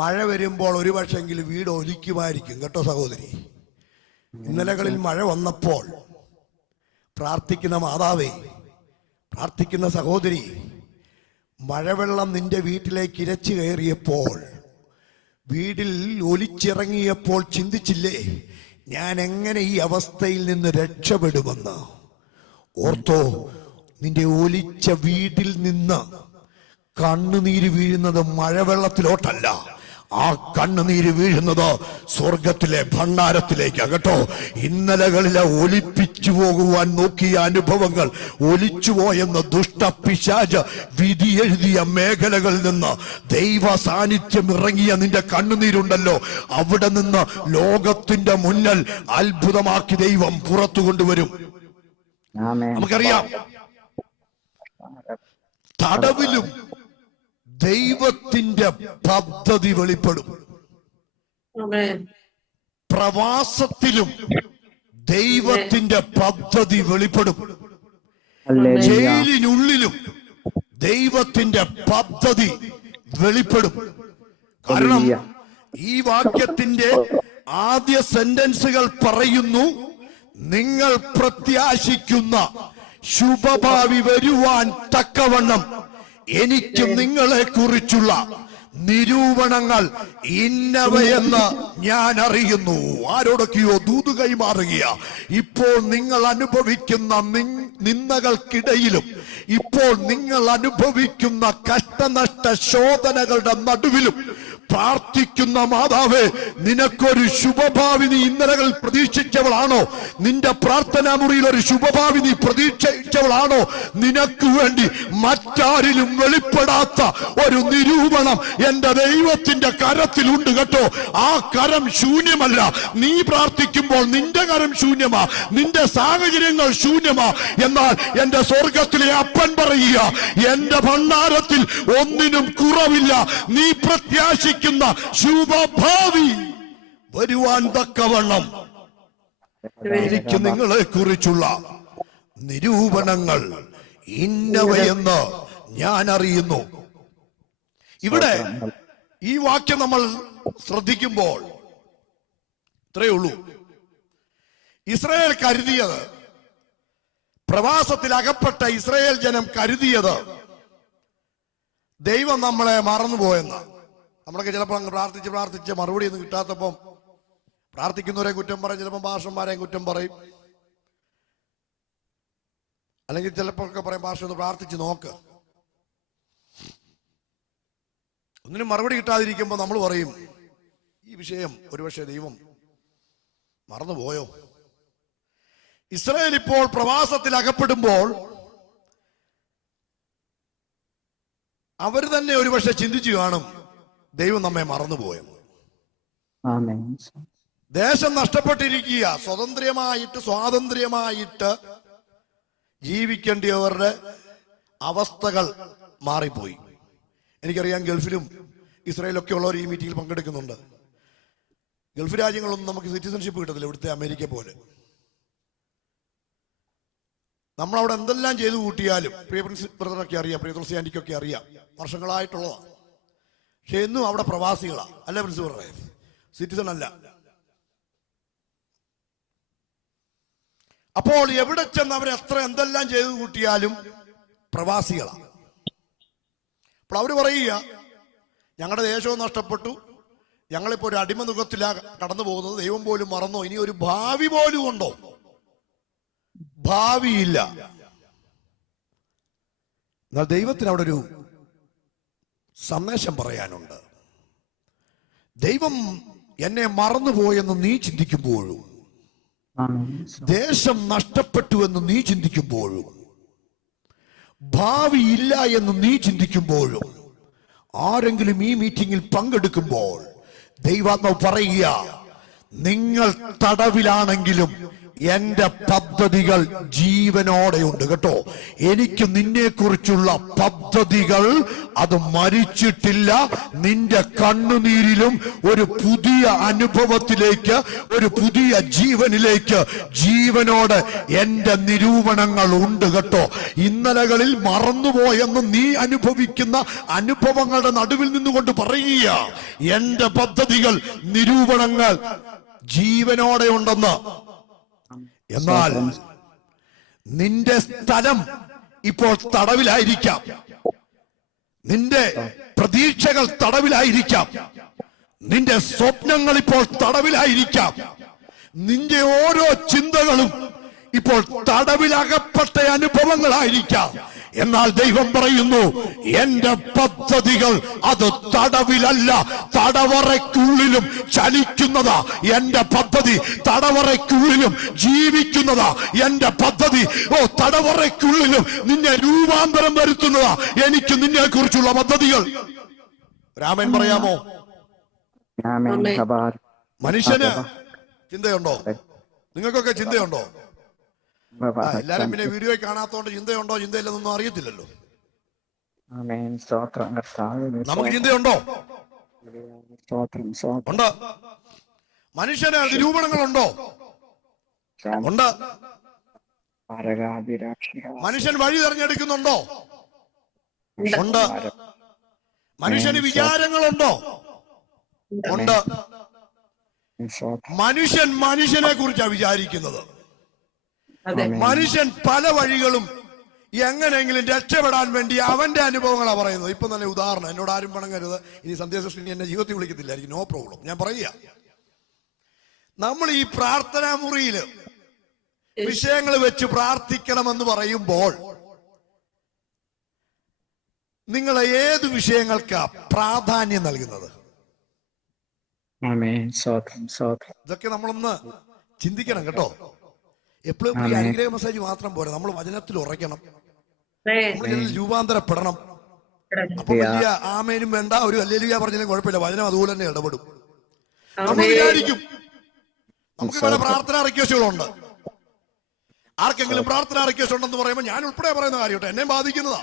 മഴ വരുമ്പോൾ ഒരു പക്ഷെങ്കിലും വീട് ഒലിക്കുമായിരിക്കും കേട്ടോ സഹോദരി. ഇന്നലകളിൽ മഴ വന്നപ്പോൾ പ്രാർത്ഥിക്കുന്ന മാതാവേ, പ്രാർത്ഥിക്കുന്ന സഹോദരി, മഴവെള്ളം നിന്റെ വീട്ടിലേക്ക് ഇരച്ചു കയറിയപ്പോൾ, വീട്ടിൽ ഒലിച്ചിറങ്ങിയപ്പോൾ ചിന്തിച്ചില്ലേ ഞാൻ എങ്ങനെ ഈ അവസ്ഥയിൽ നിന്ന് രക്ഷപ്പെടുമെന്ന്? ഓർത്തോ, നിന്റെ ഒലിച്ച വീട്ടിൽ നിന്ന് കണ്ണുനീര് വീഴുന്നത് മഴവെള്ളത്തിലോട്ടല്ല, ആ കണ്ണുനീര് വീഴുന്നത് സ്വർഗത്തിലെ ഭണ്ഡാരത്തിലേക്ക് കേട്ടോ. ഇന്നലകളിലെ ഒലിപ്പിച്ചു പോകുവാൻ നോക്കിയ അനുഭവങ്ങൾ, ഒലിച്ചുപോയെന്ന് ദുഷ്ടപിശാച് വിധി എഴുതിയ മേഖലകളിൽ നിന്ന് ദൈവ സാന്നിധ്യം ഇറങ്ങിയ നിന്റെ കണ്ണുനീരുണ്ടല്ലോ, അവിടെ നിന്ന് ലോകത്തിന്റെ മുന്നിൽ അത്ഭുതമാക്കി ദൈവം പുറത്തു കൊണ്ടുവരും. നമുക്കറിയാം, തടവിലും ദൈവത്തിന്റെ പദ്ധതി വെളിപ്പെടും. പ്രവാസത്തിലും ദൈവത്തിന്റെ പദ്ധതി വെളിപ്പെടും. ജയിലിനുള്ളിലും ദൈവത്തിന്റെ പദ്ധതി വെളിപ്പെടും. കാരണം ഈ വാക്യത്തിന്റെ ആദ്യ സെന്റൻസുകൾ പറയുന്നു, നിങ്ങൾ പ്രത്യാശിക്കുന്ന ശുഭഭാവി വരുവാൻ തക്കവണ്ണം എനിക്ക് നിങ്ങളെ കുറിച്ചുള്ള നിരൂപണങ്ങൾ ഇന്നവയെന്ന് ഞാൻ അറിയുന്നു. ആരോടൊക്കെയോ ദൂത് കൈമാറുക. ഇപ്പോൾ നിങ്ങൾ അനുഭവിക്കുന്ന നിന്ദകൾക്കിടയിലും, ഇപ്പോൾ നിങ്ങൾ അനുഭവിക്കുന്ന കഷ്ടനഷ്ട ശോധനകളുടെ നടുവിലും, പ്രാർത്ഥിക്കുന്ന മാതാവേ, നിനക്കൊരു ശുഭഭാവി നീ ഇന്നലകൾ പ്രതീക്ഷിച്ചവളാണോ? നിന്റെ പ്രാർത്ഥനാ മുറിയിൽ ഒരു ശുഭഭാവി നീ പ്രതീക്ഷിച്ചവളാണോ? നിനക്ക് വേണ്ടി മറ്റാരിലും വെളിപ്പെടാത്ത ഒരു നിരൂപണം എന്റെ ദൈവത്തിന്റെ കരത്തിലുണ്ട് കേട്ടോ. ആ കരം ശൂന്യമല്ല. നീ പ്രാർത്ഥിക്കുമ്പോൾ നിന്റെ കരം ശൂന്യമാ, നിന്റെ സാഹചര്യങ്ങൾ ശൂന്യമാ. എന്നാൽ എന്റെ സ്വർഗത്തിലെ അപ്പൻ പറയുക, എന്റെ ഭണ്ഡാരത്തിൽ ഒന്നിനും കുറവില്ല. നീ പ്രത്യാശിക്കുന്ന ശുഭഭാവി വരുവാൻ തക്കവണ്ണം എനിക്ക് നിങ്ങളെ കുറിച്ചുള്ള നിരൂപണങ്ങൾ ഇന്നവയെന്ന് ഞാൻ അറിയുന്നു. ഇവിടെ ഈ വാക്യം നമ്മൾ ശ്രദ്ധിക്കുമ്പോൾ ഇത്രയേ ഉള്ളൂ. ഇസ്രായേൽ കരുതിയത്, പ്രവാസത്തിൽ അകപ്പെട്ട ഇസ്രായേൽ ജനം കരുതിയത് ദൈവം നമ്മളെ മറന്നുപോയെന്ന്. നമ്മളൊക്കെ ചിലപ്പോൾ അങ്ങ് പ്രാർത്ഥിച്ച് മറുപടി ഒന്നും കിട്ടാത്തപ്പം പ്രാർത്ഥിക്കുന്നവരെ കുറ്റം പറയും, ചിലപ്പോൾ പാസ്റ്റർമാരെയും കുറ്റം പറയും, അല്ലെങ്കിൽ ചിലപ്പോൾ ഒക്കെ പറയും പാസ്റ്റർ ഒന്ന് പ്രാർത്ഥിച്ച് നോക്ക്. ഒന്നിനും മറുപടി കിട്ടാതിരിക്കുമ്പോൾ നമ്മൾ പറയും ഈ വിഷയം ഒരുപക്ഷെ ദൈവം മറന്നുപോയോ. ഇസ്രായേൽ ഇപ്പോൾ പ്രവാസത്തിൽ അകപ്പെടുമ്പോൾ അവർ തന്നെ ഒരുപക്ഷെ ചിന്തിച്ചു കാണും ദൈവം നമ്മെ മറന്നുപോയെന്ന്. ദേശം നഷ്ടപ്പെട്ടിരിക്കുക, സ്വാതന്ത്ര്യമായിട്ട് ജീവിക്കേണ്ടിയവരുടെ അവസ്ഥകൾ മാറിപ്പോയി. എനിക്കറിയാം, ഗൾഫിലും ഇസ്രായേലൊക്കെ ഉള്ളവർ ഈ മീറ്റിംഗിൽ പങ്കെടുക്കുന്നുണ്ട്. ഗൾഫ് രാജ്യങ്ങളൊന്നും നമുക്ക് സിറ്റിസൺഷിപ്പ് കിട്ടത്തില്ല, ഇവിടുത്തെ അമേരിക്ക പോലെ. നമ്മളവിടെ എന്തെല്ലാം ചെയ്തു കൂട്ടിയാലും, പ്രിയ ബ്രദറൊക്കെ അറിയാം, പ്രിയ തുളസി ആന്റിക്കൊക്കെ അറിയാം, വർഷങ്ങളായിട്ടുള്ളതാണ്. പക്ഷെ എന്നും അവിടെ പ്രവാസികളാ, അല്ല പ്രിൻസ് ബ്രദറെ, സിറ്റിസൺ അല്ല. അപ്പോൾ എവിടെ ചെന്ന് അവർ എത്ര എന്തെല്ലാം ചെയ്തു കൂട്ടിയാലും പ്രവാസികളാ. അപ്പോൾ അവര് പറയുക, ഞങ്ങളുടെ ദേശവും നഷ്ടപ്പെട്ടു, ഞങ്ങളിപ്പോ ഒരു അടിമനുഖത്തിലാ കടന്നു പോകുന്നത്, ദൈവം പോലും മറന്നോ, ഇനി ഒരു ഭാവി പോലും ഉണ്ടോ? ഭാവിയില്ല. എന്നാൽ ദൈവത്തിന് അവിടെ ഒരു സന്ദേശം പറയാനുണ്ട്. ദൈവം എന്നെ മറന്നുപോയെന്ന് നീ ചിന്തിക്കുമ്പോഴും, ദേശം നഷ്ടപ്പെട്ടു എന്ന് നീ ചിന്തിക്കുമ്പോഴും, ഭാവിയില്ല എന്ന് നീ ചിന്തിക്കുമ്പോഴും, ആരെങ്കിലും ഈ മീറ്റിംഗിൽ പങ്കെടുക്കുമ്പോൾ ദൈവാത്മാവ് പറയുക, നിങ്ങൾ തടവിലാണെങ്കിലും എന്റെ പദ്ധതികൾ ജീവനോടെയുണ്ട് കേട്ടോ. എനിക്ക് നിന്നെ കുറിച്ചുള്ള പദ്ധതികൾ അത് മരിച്ചിട്ടില്ല. നിന്റെ കണ്ണുനീരിലും ഒരു പുതിയ അനുഭവത്തിലേക്ക്, ഒരു പുതിയ ജീവനിലേക്ക്, ജീവനോട് എന്റെ നിരൂപണങ്ങൾ ഉണ്ട് കേട്ടോ. ഇന്നലകളിൽ മറന്നുപോയെന്ന് നീ അനുഭവിക്കുന്ന അനുഭവങ്ങളുടെ നടുവിൽ നിന്നുകൊണ്ട് പറയുക, എന്റെ പദ്ധതികൾ, നിരൂപണങ്ങൾ ജീവനോടെ ഉണ്ടെന്ന്. എന്നാൽ നിന്റെ സ്ഥലം ഇപ്പോൾ തടവിലായിരിക്കാം, നിന്റെ പ്രതീക്ഷകൾ തടവിലായിരിക്കാം, നിന്റെ സ്വപ്നങ്ങൾ ഇപ്പോൾ തടവിലായിരിക്കാം, നിന്റെ ഓരോ ചിന്തകളും ഇപ്പോൾ തടവിലകപ്പെട്ട അനുഭവങ്ങളായിരിക്കാം. എന്നാൽ ദൈവം പറയുന്നു, എന്റെ പദ്ധതികൾ അത് തടവിലല്ല, തടവറയ്ക്കുള്ളിലും ചലിക്കുന്നതാ എന്റെ പദ്ധതി. തടവറയ്ക്കുള്ളിലും ജീവിക്കുന്നതാ എന്റെ പദ്ധതി. തടവറയ്ക്കുള്ളിലും നിന്നെ രൂപാന്തരം വരുത്തുന്നതാ എനിക്ക് നിന്നെ കുറിച്ചുള്ള പദ്ധതികൾ. രാമൻ പറയാമോ? മനുഷ്യന് ചിന്തയുണ്ടോ? നിങ്ങൾക്കൊക്കെ ചിന്തയുണ്ടോ? എല്ലാരും പിന്നെ വീഡിയോ കാണാത്തോണ്ട് ചിന്തയുണ്ടോ ചിന്തയില്ലെന്നൊന്നും അറിയത്തില്ലല്ലോ. നമുക്ക് ചിന്തയുണ്ടോ? ഉണ്ട്. മനുഷ്യന് നിരൂപണങ്ങളുണ്ടോ? ഉണ്ട്. മനുഷ്യൻ വഴി തെരഞ്ഞെടുക്കുന്നുണ്ടോ? ഉണ്ട്. മനുഷ്യന് വിചാരങ്ങളുണ്ടോ? ഉണ്ട്. മനുഷ്യൻ മനുഷ്യനെ കുറിച്ചാണ് വിചാരിക്കുന്നത്. മനുഷ്യൻ പല വഴികളും എങ്ങനെയെങ്കിലും രക്ഷപ്പെടാൻ വേണ്ടി അവന്റെ അനുഭവങ്ങളാണ് പറയുന്നത്. ഇപ്പൊ നല്ല ഉദാഹരണം, എന്നോട് ആരും പണങ്ങരുത്, ഇനി സന്ധ്യാസൃഷ്ടി എന്നെ ജീവിതത്തിൽ വിളിക്കത്തില്ല, എനിക്ക് നോ പ്രോബ്ലം. ഞാൻ പറയുക, നമ്മൾ ഈ പ്രാർത്ഥനാ മുറിയില് വിഷയങ്ങൾ വെച്ച് പ്രാർത്ഥിക്കണമെന്ന് പറയുമ്പോൾ നിങ്ങൾ ഏത് വിഷയങ്ങൾക്കാ പ്രാധാന്യം നൽകുന്നത്? ഇതൊക്കെ നമ്മളൊന്ന് ചിന്തിക്കണം കേട്ടോ. എപ്പോഴും ഈ അനുഗ്രഹ മെസ്സേജ് മാത്രം പോരാ, നമ്മൾ വചനത്തിൽ ഉറയ്ക്കണം, നമ്മൾ രൂപാന്തരപ്പെടണം. അപ്പൊ വലിയ ആമേനും വേണ്ട, ഒരു ഹല്ലേലൂയ പറഞ്ഞാലും കുഴപ്പമില്ല, വചനം അതുപോലെ തന്നെ ഇടപെടും. നമ്മൾ വിചാരിക്കും നമുക്ക് പല പ്രാർത്ഥനാ റിക്വസ്റ്റുകളുണ്ട്. ആർക്കെങ്കിലും പ്രാർത്ഥനാ റിക്വസ്റ്റ് ഉണ്ടെന്ന് പറയുമ്പോൾ ഞാൻ ഉൾപ്പെടെ പറയുന്ന കാര്യം കേട്ടോ, എന്നെ ബാധിക്കുന്നതാ.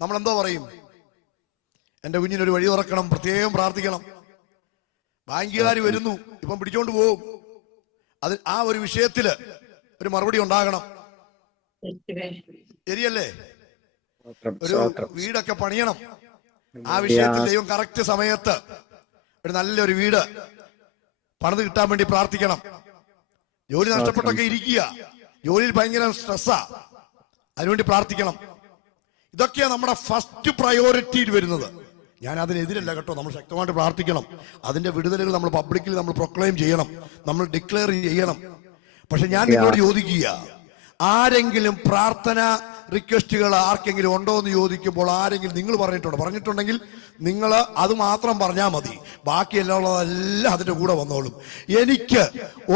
നമ്മൾ എന്തോ പറയും? എന്റെ കുഞ്ഞിനൊരു വഴി തുറക്കണം, പ്രത്യേകം പ്രാർത്ഥിക്കണം. ബാങ്കുകാർ വരുന്നു, ഇപ്പം പിടിച്ചോണ്ട് പോകും, അത് ആ ഒരു വിഷയത്തില് ഒരു മറുപടി ഉണ്ടാകണം. ശരിയല്ലേ? ഒരു വീടൊക്കെ പണിയണം, ആ വിഷയത്തിൽ ദൈവം കറക്റ്റ് സമയത്ത് ഒരു നല്ലൊരു വീട് പണിത് കിട്ടാൻ വേണ്ടി പ്രാർത്ഥിക്കണം. ജോലി നഷ്ടപ്പെട്ടൊക്കെ ഇരിക്കുക, ജോലിയിൽ ഭയങ്കര സ്ട്രെസ്സാ, അതിനുവേണ്ടി പ്രാർത്ഥിക്കണം. ഇതൊക്കെയാ നമ്മുടെ ഫസ്റ്റ് പ്രയോറിറ്റിയിൽ വരുന്നത്. ഞാൻ അതിനെതിരല്ല കേട്ടോ, നമ്മൾ ശക്തമായിട്ട് പ്രാർത്ഥിക്കണം. അതിന്റെ വിടുതലുകൾ നമ്മൾ പബ്ലിക്കിൽ നമ്മൾ പ്രൊക്ലെയിം ചെയ്യണം, നമ്മൾ ഡിക്ലെയർ ചെയ്യണം. പക്ഷെ ഞാൻ നിങ്ങളോട് ചോദിക്കുക, ആരെങ്കിലും പ്രാർത്ഥന റിക്വസ്റ്റുകൾ ആർക്കെങ്കിലും ഉണ്ടോ എന്ന് ചോദിക്കുമ്പോൾ ആരെങ്കിലും നിങ്ങൾ പറഞ്ഞിട്ടുണ്ടെങ്കിൽ നിങ്ങൾ അത് മാത്രം പറഞ്ഞാൽ മതി, ബാക്കിയെല്ലാം ഉള്ളതെല്ലാം അതിന്റെ കൂടെ വന്നോളും. എനിക്ക്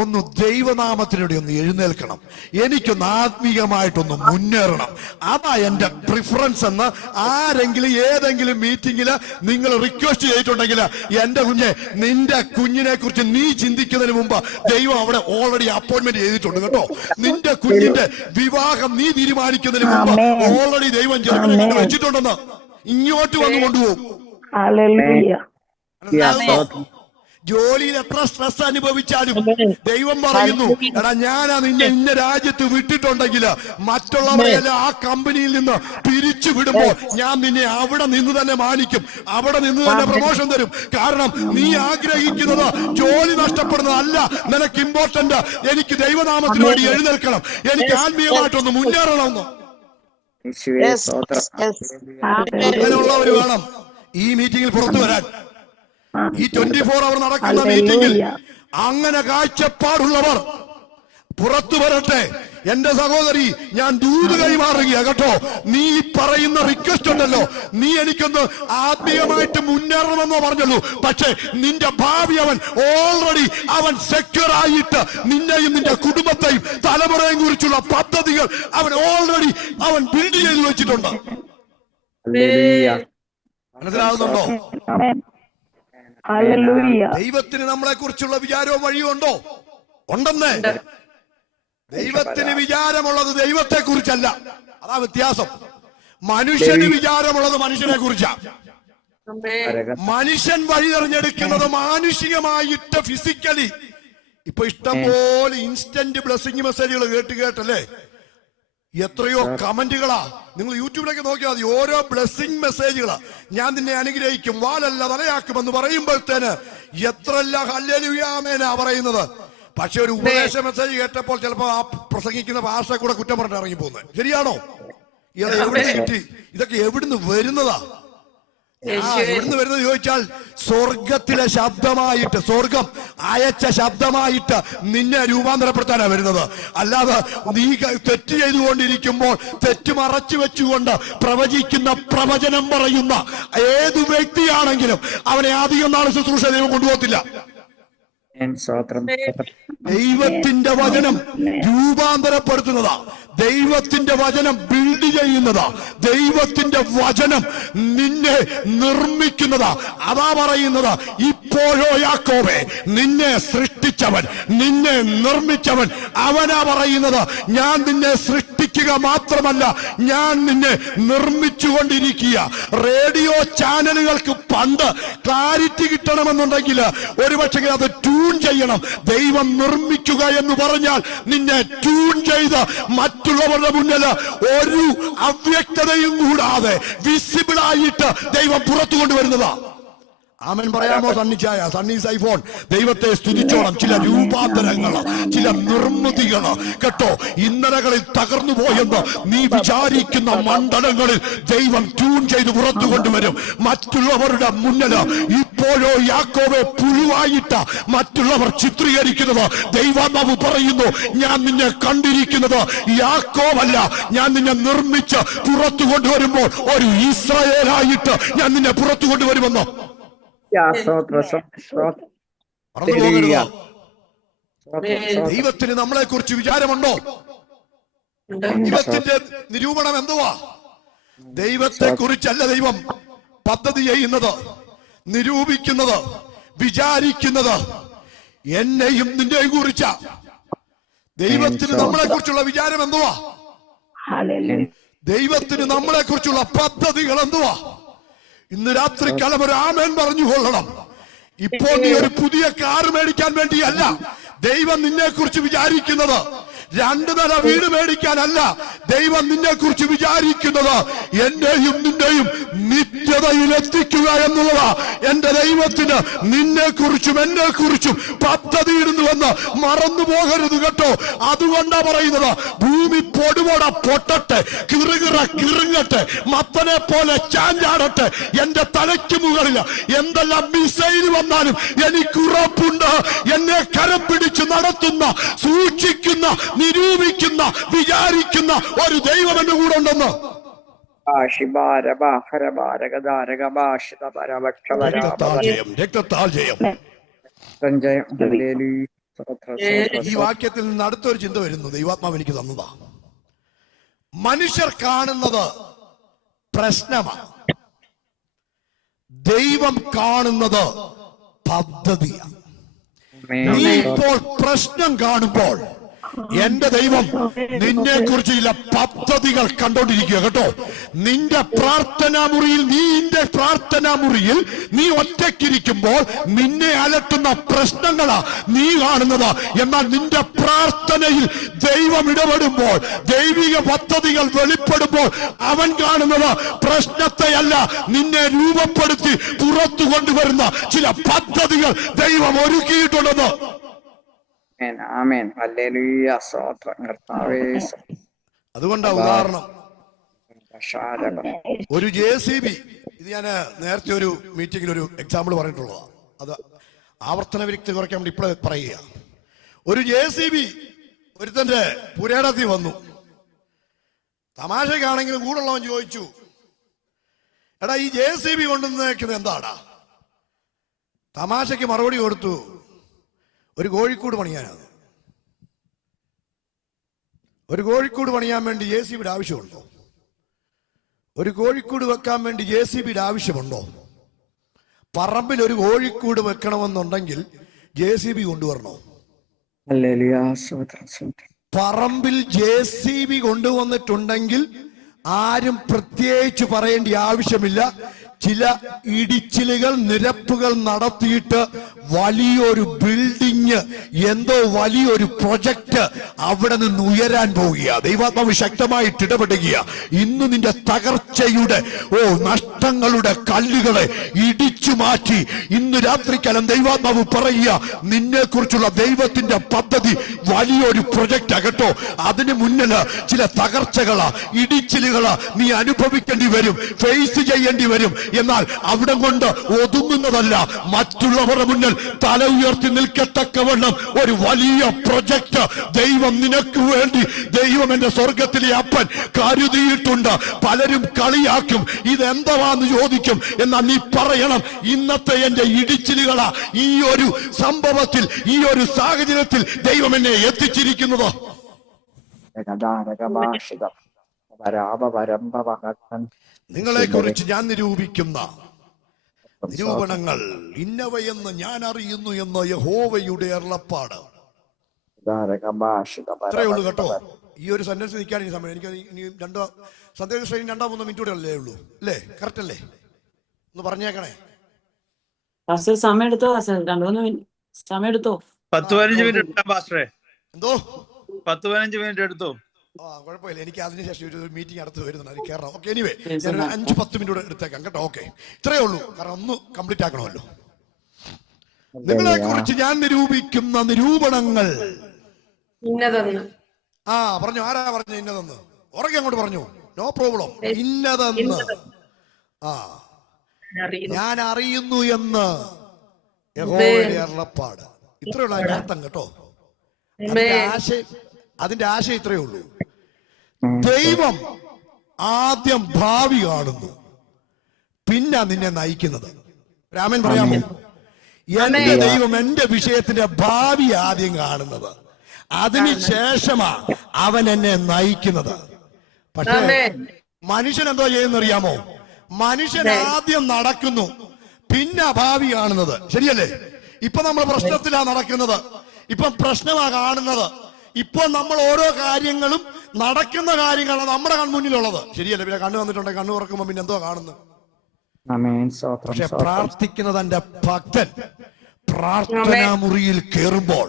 ഒന്ന് ദൈവനാമത്തിനൂടെ ഒന്ന് എഴുന്നേൽക്കണം, എനിക്കൊന്ന് ആത്മീയമായിട്ടൊന്ന് മുന്നേറണം, അതാ എന്റെ പ്രിഫറൻസ് എന്ന് ആരെങ്കിലും ഏതെങ്കിലും മീറ്റിംഗിൽ നിങ്ങൾ റിക്വസ്റ്റ് ചെയ്തിട്ടുണ്ടെങ്കിൽ, എന്റെ കുഞ്ഞെ, നിന്റെ കുഞ്ഞിനെ കുറിച്ച് നീ ചിന്തിക്കുന്നതിന് മുമ്പ് ദൈവം അവിടെ ഓൾറെഡി അപ്പോയിന്റ്മെന്റ് ചെയ്തിട്ടുണ്ട് കേട്ടോ. നിന്റെ കുഞ്ഞിന്റെ വിവാഹം നീ തീരുമാനിക്കുന്നതിന് മുമ്പ് ഓൾറെഡി ദൈവം ചെറുക്കനെ കണ്ടു വെച്ചിട്ടുണ്ടെന്ന് ഇങ്ങോട്ട് വന്ന് കൊണ്ടുപോകും. ജോലിയിൽ എത്ര സ്ട്രെസ് അനുഭവിച്ചാലും ദൈവം പറയുന്നു, എടാ ഞാനാ നിന്നെ ഇന്ന രാജ്യത്ത് വിട്ടിട്ടുണ്ടെങ്കിൽ മറ്റുള്ളവരെല്ലാം ആ കമ്പനിയിൽ നിന്ന് പിരിച്ചു വിടുമ്പോൾ ഞാൻ നിന്നെ അവിടെ നിന്ന് തന്നെ മാനിക്കും, അവിടെ നിന്ന് തന്നെ പ്രൊമോഷൻ തരും. കാരണം നീ ആഗ്രഹിക്കുന്നത് ജോലി നഷ്ടപ്പെടുന്നതല്ല, നിനക്ക് ഇമ്പോർട്ടന്റ് എനിക്ക് ദൈവനാമത്തിന് വേണ്ടി എഴുന്നേൽക്കണം, എനിക്ക് ആത്മീയമായിട്ടൊന്ന് മുന്നേറണമെന്ന്. അങ്ങനെയുള്ളവർ വേണം ഈ മീറ്റിംഗിൽ പുറത്തു വരാൻ. ഈ 24 അവർ നടക്കുന്ന മീറ്റിംഗിൽ അങ്ങനെ കാഴ്ചപ്പാടുള്ളവർ പുറത്തു വരട്ടെ. എന്റെ സഹോദരി, ഞാൻ ദൂത് കൈമാറുക കേട്ടോ. നീ പറയുന്ന റിക്വസ്റ്റ് ഉണ്ടല്ലോ, നീ എനിക്കൊന്ന് ആത്മീയമായിട്ട് മുന്നേറണമെന്നോ പറഞ്ഞുള്ളൂ, പക്ഷെ നിന്റെ ഭാവി അവൻ ഓൾറെഡി അവൻ സെക്യൂർ ആയിട്ട് നിന്നെയും നിന്റെ കുടുംബത്തെയും തലമുറയും കുറിച്ചുള്ള പദ്ധതികൾ അവൻ ഓൾറെഡി അവൻ ബിൽഡ് ചെയ്ത് വെച്ചിട്ടുണ്ട്. മനസ്സിലാവുന്നുണ്ടോ? ദൈവത്തിന് നമ്മളെ കുറിച്ചുള്ള വിചാരവും വഴിയും ഉണ്ടോ? ഉണ്ടെന്നേ. ദൈവത്തിന് വിചാരമുള്ളത് ദൈവത്തെ കുറിച്ചല്ല, അതാ വ്യത്യാസം. മനുഷ്യന് വിചാരമുള്ളത് മനുഷ്യനെ കുറിച്ചാ. മനുഷ്യൻ വഴി തെരഞ്ഞെടുക്കുന്നത് മാനുഷികമായിട്ട് ഫിസിക്കലി. ഇപ്പൊ ഇഷ്ടംപോലെ ഇൻസ്റ്റന്റ് ബ്ലെസ്സിങ് മെസ്സേജുകൾ കേട്ടല്ലേ, എത്രയോ കമന്റുകളാ. നിങ്ങൾ യൂട്യൂബിലൊക്കെ നോക്കിയാൽ മതി, ഓരോ ബ്ലെസ്സിങ് മെസ്സേജുകളാ. ഞാൻ നിന്നെ അനുഗ്രഹിക്കും, വാലല്ല തലയാക്കുമെന്ന് പറയുമ്പോഴത്തേന് എത്രയെല്ലാം ഹല്ലേലൂയ ആമേനാ പറയുന്നത്. പക്ഷെ ഒരു ഉപദേശ മെസ്സേജ് കേട്ടപ്പോൾ ചിലപ്പോ ആ പ്രസംഗിക്കുന്ന ഭാഷ കൂടെ കുറ്റം പറഞ്ഞിട്ട് ഇറങ്ങി പോകുന്നത്. ശരിയാണോ? ഇയാളെ എവിടുന്ന് കിട്ടി? ഇതൊക്കെ എവിടുന്ന് വരുന്നതാ? എവിടുന്ന് വരുന്നത് ചോദിച്ചാൽ സ്വർഗത്തിലെ ശബ്ദമായിട്ട്, സ്വർഗം അയച്ച ശബ്ദമായിട്ട് നിന്നെ രൂപാന്തരപ്പെടുത്താനാണ് വരുന്നത്. അല്ലാതെ നീ തെറ്റ് ചെയ്തുകൊണ്ടിരിക്കുമ്പോൾ തെറ്റ് മറച്ചു വെച്ചുകൊണ്ട് പ്രവചിക്കുന്ന പ്രവചനം പറയുന്ന ഏത് വ്യക്തിയാണെങ്കിലും അവനെ അധികം നാൾ ശുശ്രൂഷ ദൈവം കൊണ്ടുപോകത്തില്ല. ദൈവത്തിന്റെ വചനം രൂപാന്തരപ്പെടുത്തുന്നതാ, ദൈവത്തിന്റെ വചനം ബിൽഡ് ചെയ്യുന്നതാ, ദൈവത്തിന്റെ വചനം നിന്നെ നിർമ്മിക്കുന്നതാ. അതാ പറയുന്നത്, ഇപ്പോഴോ യാക്കോബേ, നിന്നെ സൃഷ്ടിച്ചവൻ, നിന്നെ നിർമ്മിച്ചവൻ അവനാ പറയുന്നത്. ഞാൻ നിന്നെ സൃഷ്ടിക്കുക മാത്രമല്ല, ഞാൻ നിന്നെ നിർമ്മിച്ചുകൊണ്ടിരിക്കുക. റേഡിയോ ചാനലുകൾക്ക് പണ്ട് ക്ലാരിറ്റി കിട്ടണമെന്നുണ്ടെങ്കിൽ ഒരുപക്ഷെ അത് ട്യൂൺ ചെയ്യണം. ദൈവം നിർമ്മിക്കുക എന്ന് പറഞ്ഞാൽ നിന്നെ ട്യൂൺ ചെയ്ത് മറ്റുള്ളവരുടെ മുന്നിൽ ഒരു അവ്യക്തതയും കൂടാതെ വിസിബിൾ ആയിട്ട് ദൈവം പുറത്തു കൊണ്ടുവരുന്നതാ. ആമേൻ പറയാമോ? സണ്ണിച്ചായ, സണ്ണി സൈഫോൺ, ദൈവത്തെ സ്തുതിച്ചോണം. ചില രൂപാന്തരങ്ങള്, ചില നിർമ്മിതികള് കേട്ടോ, ഇന്നലകളിൽ തകർന്നു പോയെന്ന് നീ വിചാരിക്കുന്ന മണ്ഡലങ്ങളിൽ ദൈവം ട്യൂൺ ചെയ്ത് പുറത്തു കൊണ്ടുവരും. മറ്റുള്ളവരുടെ മുന്നില് ഇപ്പോഴോ യാക്കോബെ പുഴുവായിട്ട് മറ്റുള്ളവർ ചിത്രീകരിക്കുന്നത് ദൈവാത്മാവ് പറയുന്നു, ഞാൻ നിന്നെ കണ്ടിരിക്കുന്നത് യാക്കോബല്ല, ഞാൻ നിന്നെ നിർമ്മിച്ച് പുറത്തു കൊണ്ടുവരുമ്പോൾ ഒരു ഇസ്രായേലായിട്ട് ഞാൻ നിന്നെ പുറത്തു കൊണ്ടുവരുമെന്നോ. മറന്നു പോകരുത്. ദൈവത്തിന് നമ്മളെ കുറിച്ച് വിചാരമുണ്ടോ? ദൈവത്തിന്റെ നിരൂപണം എന്തുവാ? ദൈവത്തെ കുറിച്ചല്ല ദൈവം പദ്ധതി ചെയ്യുന്നത്, നിരൂപിക്കുന്നത്, വിചാരിക്കുന്നത് എന്നെയും നിന്നെയും കുറിച്ച. ദൈവത്തിന് നമ്മളെ കുറിച്ചുള്ള വിചാരം എന്തുവാ? ദൈവത്തിന് നമ്മളെ കുറിച്ചുള്ള പദ്ധതികൾ എന്തുവാ? ഇന്ന് രാത്രിക്കാലം ഒരു ആമേൻ പറഞ്ഞു കൊള്ളണം. ഇപ്പോൾ നീ ഒരു പുതിയ കാർ മേടിക്കാൻ വേണ്ടിയല്ല ദൈവം നിന്നെ കുറിച്ച് വിചാരിക്കുന്നത്. 2 നില വീട് മേടിക്കാനല്ല ദൈവം നിന്നെ കുറിച്ച് വിചാരിക്കുന്നത്. എന്നെയും നിന്നെയും നിത്യതയിൽ എത്തിക്കുക എന്നുള്ളതാ എന്റെ ദൈവത്തിന് നിന്നെ കുറിച്ചും എന്നെ കുറിച്ചും പദ്ധതി ഇടുന്നുവെന്ന് മറന്നു പോകരുത് കേട്ടോ. അതുകൊണ്ടാ പറയുന്നത്, ഭൂമി പൊടുപൊട പൊട്ടട്ടെ, കിറുങ്ങട്ടെ, മത്തനെ പോലെ ചാഞ്ചാടട്ടെ, എന്റെ തലയ്ക്ക് മുകളിൽ എന്തെല്ലാം മിസൈൽ വന്നാലും എനിക്ക് ഉറപ്പുണ്ട്, എന്നെ കരം പിടിച്ച് നടത്തുന്ന, സൂക്ഷിക്കുന്ന, നിരൂപിക്കുന്ന, വിചാരിക്കുന്ന ഒരു ദൈവം എന്റെ കൂടെ ഉണ്ടെന്ന്. ഈ വാക്യത്തിൽ നിന്ന് അടുത്തൊരു ചിന്ത വരുന്നു, ദൈവാത്മാവ് എനിക്ക് തന്നതാ. മനുഷ്യർ കാണുന്നത് പ്രശ്നമാണ്, ദൈവം കാണുന്നത് പദ്ധതിയാണ്. നീ ഇപ്പോൾ പ്രശ്നം കാണുമ്പോൾ എന്റെ ദൈവം നിന്നെ കുറിച്ച് ചില പദ്ധതികൾ കണ്ടോണ്ടിരിക്കുക കേട്ടോ. നിന്റെ പ്രാർത്ഥനാ മുറിയിൽ നീ ഒറ്റയ്ക്കിരിക്കുമ്പോൾ നിന്നെ അലട്ടുന്ന പ്രശ്നങ്ങളാ നീ കാണുന്നത്. എന്നാൽ നിന്റെ പ്രാർത്ഥനയിൽ ദൈവം ഇടപെടുമ്പോൾ, ദൈവിക പദ്ധതികൾ വെളിപ്പെടുമ്പോൾ അവൻ കാണുന്നത് പ്രശ്നത്തെയല്ല, നിന്നെ രൂപപ്പെടുത്തി പുറത്തു കൊണ്ടുവരുന്ന ചില പദ്ധതികൾ ദൈവം ഒരുക്കിയിട്ടുണ്ടെന്ന്. അതുകൊണ്ടാ ഉദാഹരണം ഒരു JCB. ഇത് ഞാൻ നേരത്തെ ഒരു മീറ്റിംഗിൽ ഒരു എക്സാമ്പിൾ പറഞ്ഞിട്ടുള്ളതാണ്. അത് ആവർത്തന വിരക്തി കുറയ്ക്കാൻ വേണ്ടി ഇപ്പോൾ പറയുക. ഒരു JCB ഒരുത്തന്റെ പുരേടത്തിൽ വന്നു. തമാശക്കാണെങ്കിലും കൂടുള്ളവൻ ചോദിച്ചു, എടാ ഈ JCB കൊണ്ടുവന്നേക്കുന്നത് എന്താടാ? തമാശയ്ക്ക് മറുപടി കൊടുത്തു, ഒരു കോഴിക്കൂട് പണിയാനാണ്. ഒരു കോഴിക്കൂട് പണിയാൻ വേണ്ടി JCBയുടെ ആവശ്യമുണ്ടോ? ഒരു കോഴിക്കൂട് വെക്കാൻ വേണ്ടി JCBയുടെ ആവശ്യമുണ്ടോ? പറമ്പിൽ ഒരു കോഴിക്കൂട് വെക്കണമെന്നുണ്ടെങ്കിൽ JCB കൊണ്ടുവരണോ? പറമ്പിൽ JCB കൊണ്ടുവന്നിട്ടുണ്ടെങ്കിൽ ആരും പ്രത്യേകിച്ച് പറയേണ്ട ആവശ്യമില്ല. ചില ഇടിച്ചിലുകൾ, നിരപ്പുകൾ നടത്തിയിട്ട് വലിയൊരു ബിൽഡിങ്, എന്തോ വലിയൊരു പ്രൊജക്ട് അവിടെ നിന്ന് ഉയരാൻ പോവുക. ദൈവാത്മാവ് ശക്തമായിട്ട് ഇടപെടുക. ഇന്ന് നിന്റെ തകർച്ചയുടെ നഷ്ടങ്ങളുടെ കല്ലുകളെ ഇടിച്ചു മാറ്റി ഇന്ന് രാത്രിക്കാലം ദൈവാത്മാവ് പറയുക, നിന്നെ കുറിച്ചുള്ള ദൈവത്തിന്റെ പദ്ധതി വലിയൊരു പ്രൊജക്റ്റാ കേട്ടോ. അതിന് മുന്നിൽ ചില തകർച്ചകളാ, ഇടിച്ചിലുകളാ നീ അനുഭവിക്കേണ്ടി വരും, ഫേസ് ചെയ്യേണ്ടി വരും. എന്നാൽ അവിടെ കൊണ്ട് ഒതുങ്ങുന്നതല്ല, മറ്റുള്ളവരുടെ മുന്നിൽ തല ഉയർത്തി നിൽക്കത്തക്കവണ്ണം ഒരു വലിയ പ്രൊജക്ട് ദൈവം നിനക്ക് വേണ്ടി, ദൈവം എന്റെ സ്വർഗത്തിലെ അപ്പൻ കരുതിയിട്ടുണ്ട്. പലരും കളിയാക്കും, ഇതെന്താന്ന് ചോദിക്കും. എന്നാൽ നീ പറയണം, ഇന്നത്തെ എന്റെ ഇടിച്ചിലുകളാ ഈ ഒരു സംഭവത്തിൽ, ഈ ഒരു സാഹചര്യത്തിൽ ദൈവം എന്നെ എത്തിച്ചിരിക്കുന്നത്. നിങ്ങളെ കുറിച്ച് ഞാൻ നിരൂപിക്കുന്ന നിരൂപണങ്ങൾ ഇന്നവയെന്ന് ഞാൻ അറിയുന്നു എന്ന യഹോവയുടെ അരുളപ്പാട്. അത്രയേ ഉള്ളൂ കേട്ടോ. ഈ ഒരു സെന്റൻസ് നിൽക്കാൻ ഈ സമയം എനിക്ക് ഇനി സന്ദേശ ശ്രേണി 2-3 മിനിറ്റ് കൂടെ അല്ലേ ഉള്ളൂ അല്ലേ? കറക്റ്റ് അല്ലേ? ഒന്ന് പറഞ്ഞേക്കണേ. സമയം എടുത്തോ, 2-3 മിനിറ്റ് സമയം എടുത്തോ. 10-15 മിനിറ്റ് പാസ്റ്ററെ. എന്തോ 10-15 മിനിറ്റ് എടുത്തോ? കുഴപ്പമില്ല, എനിക്ക് അതിനുശേഷം ഒരു മീറ്റിംഗ് അടുത്ത് വരുന്നുണ്ട്, അത് കയറണം. ഓക്കെ, എനിവേ ഞാൻ 5-10 മിനിറ്റ് കൂടെ എടുത്തേക്കാം കേട്ടോ. ഓക്കെ, ഇത്രയേ ഉള്ളൂ, കാരണം ഒന്ന് കംപ്ലീറ്റ് ആക്കണമല്ലോ. നിങ്ങളെ കുറിച്ച് ഞാൻ നിരൂപിക്കുന്ന നിരൂപണങ്ങൾ പറഞ്ഞു. ആരാ പറഞ്ഞു ഇന്നതെന്ന്? ഉറക്കെ അങ്ങോട്ട് പറഞ്ഞു, നോ പ്രോബ്ലം. ഇന്നതെന്ന് ഞാൻ അറിയുന്നു എന്ന് യഹോവയുടെ അരുളപ്പാട്. ഇത്രയുള്ള അതിന്റെ അർത്ഥം കേട്ടോ. അതിന്റെ ആശയം ഇത്രയേ ഉള്ളൂ. ദൈവം ആദ്യം ഭാവി കാണുന്നു, പിന്നെ നിന്നെ നയിക്കുന്നത്. രാമൻ പറയാമോ? എന്റെ ദൈവം എന്റെ വിഷയത്തിന്റെ ഭാവി ആദ്യം കാണുന്നത്, അതിനുശേഷമാ അവൻ എന്നെ നയിക്കുന്നത്. പക്ഷേ മനുഷ്യൻ എന്തോ ചെയ്യുന്നറിയാമോ? മനുഷ്യൻ ആദ്യം നടക്കുന്നു, പിന്നെ ഭാവി കാണുന്നത്. ശരിയല്ലേ? ഇപ്പൊ നമ്മൾ പ്രശ്നത്തിലാ നടക്കുന്നത്, ഇപ്പൊ പ്രശ്നമാ കാണുന്നത്. ഇപ്പൊ നമ്മൾ ഓരോ കാര്യങ്ങളും നടക്കുന്ന കാര്യങ്ങളാണ് നമ്മുടെ കൺമുന്നിലുള്ളത്. ശരിയല്ലേ? പിന്നെ കണ്ണു വന്നിട്ടുണ്ടെങ്കിൽ കണ്ണു തുറക്കുമ്പോ പിന്നെ എന്തോ കാണുന്നു. പക്ഷെ പ്രാർത്ഥിക്കുന്നത് എന്റെ ഭക്തൻ പ്രാർത്ഥനാ മുറിയിൽ കയറുമ്പോൾ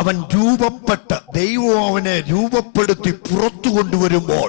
അവൻ രൂപപ്പെട്ട്, ദൈവം അവനെ രൂപപ്പെടുത്തി പുറത്തു കൊണ്ടുവരുമ്പോൾ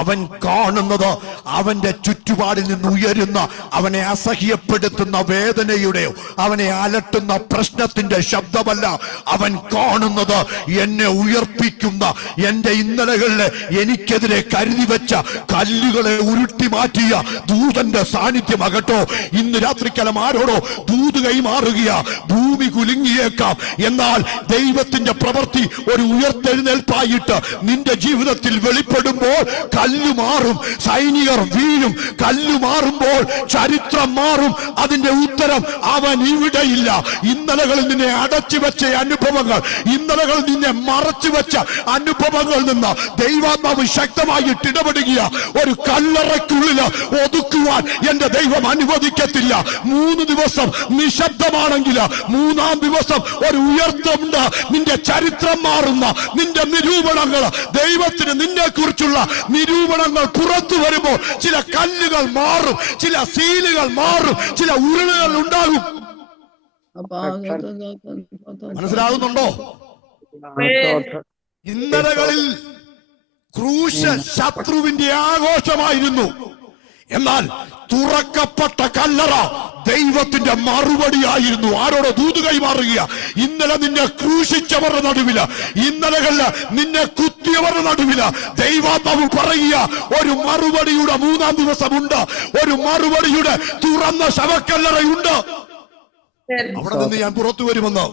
അവൻ കാണുന്നത് അവന്റെ ചുറ്റുപാടിൽ നിന്ന് ഉയരുന്ന, അവനെ അസഹ്യപ്പെടുത്തുന്ന വേദനയുടെയോ അവനെ അലട്ടുന്ന പ്രശ്നത്തിന്റെ ശബ്ദമല്ല. അവൻ കാണുന്നത് എന്നെ ഉയർപ്പിക്കുന്ന, എന്റെ ഇന്നലകളിലെ എനിക്കെതിരെ കരുതി വെച്ച കല്ലുകളെ ഉരുട്ടി മാറ്റിയ ദൂതന്റെ സാന്നിധ്യമാകട്ടോ. ഇന്ന് രാത്രിക്കാലം ആരോടോ ദൂത് കൈമാറുകയാ. ഭൂമി കുലുങ്ങിയേക്കാം, എന്നാൽ ദൈവത്തിന്റെ പ്രവൃത്തി ഒരു ഉയർത്തെഴുന്നേൽപ്പായിട്ട് നിന്റെ ജീവിതത്തിൽ വെളിപ്പെടുമ്പോൾ കല്ല് മാറും, സൈനികർ വീഴും. കല്ല് മാറുമ്പോൾ ചരിത്രം മാറും. അതിന്റെ ഉത്തരം അവൻ ഇവിടെയില്ല. ഇന്നലകളിൽ നിന്നെ അടച്ചു വെച്ച അനുഭവങ്ങൾ, ഇന്നലകളിൽ നിന്നെ മറച്ചു വെച്ച അനുഭവങ്ങളിൽ നിന്ന് ദൈവാത്മാവ് ശക്തമായിട്ട് ഇടപെടുക. ഒരു കല്ലറയ്ക്കുള്ളിൽ ഒതുക്കുവാൻ എന്റെ ദൈവം അനുവദിക്കത്തില്ല. 3 ദിവസം നിശബ്ദമാണെങ്കിൽ 3-ാം ദിവസം ഒരു ഉയർത്തുണ്ട്. നിന്റെ ചരിത്രം മാറുന്ന, നിന്റെ നിരൂപണങ്ങൾ, ദൈവത്തിന് നിന്നെ കുറിച്ചുള്ള നിരൂപണങ്ങൾ പുറത്തു വരുമ്പോൾ ചില കല്ലുകൾ മാറും, ചില സീലുകൾ മാറും, ചില ഉരുളുകൾ ഉണ്ടാകും. മനസ്സിലാകുന്നുണ്ടോ? ഇന്നലകളിൽ ക്രൂശ ശത്രുവിന്റെ ആഘോഷമായിരുന്നു, എന്നാൽ തുറക്കപ്പെട്ട കല്ലറ ദൈവത്തിന്റെ മറുപടിയായിരുന്നു. ആരോടോ ദൂത് കൈമാറുക. ഇന്നലെ നിന്നെ ക്രൂശിച്ചവരുടെ നടുവില്, ഇന്നലകളില് നിന്നെ കുത്തിയവരുടെ നടുവില് ദൈവാത്മാവ് പറയുക, ഒരു മറുപടിയുടെ 3-ാം ദിവസമുണ്ട്. ഒരു മറുപടിയുടെ തുറന്ന ശവക്കല്ലറയുണ്ട്. അവിടെ നിന്ന് ഞാൻ പുറത്തു വരുമെന്ന്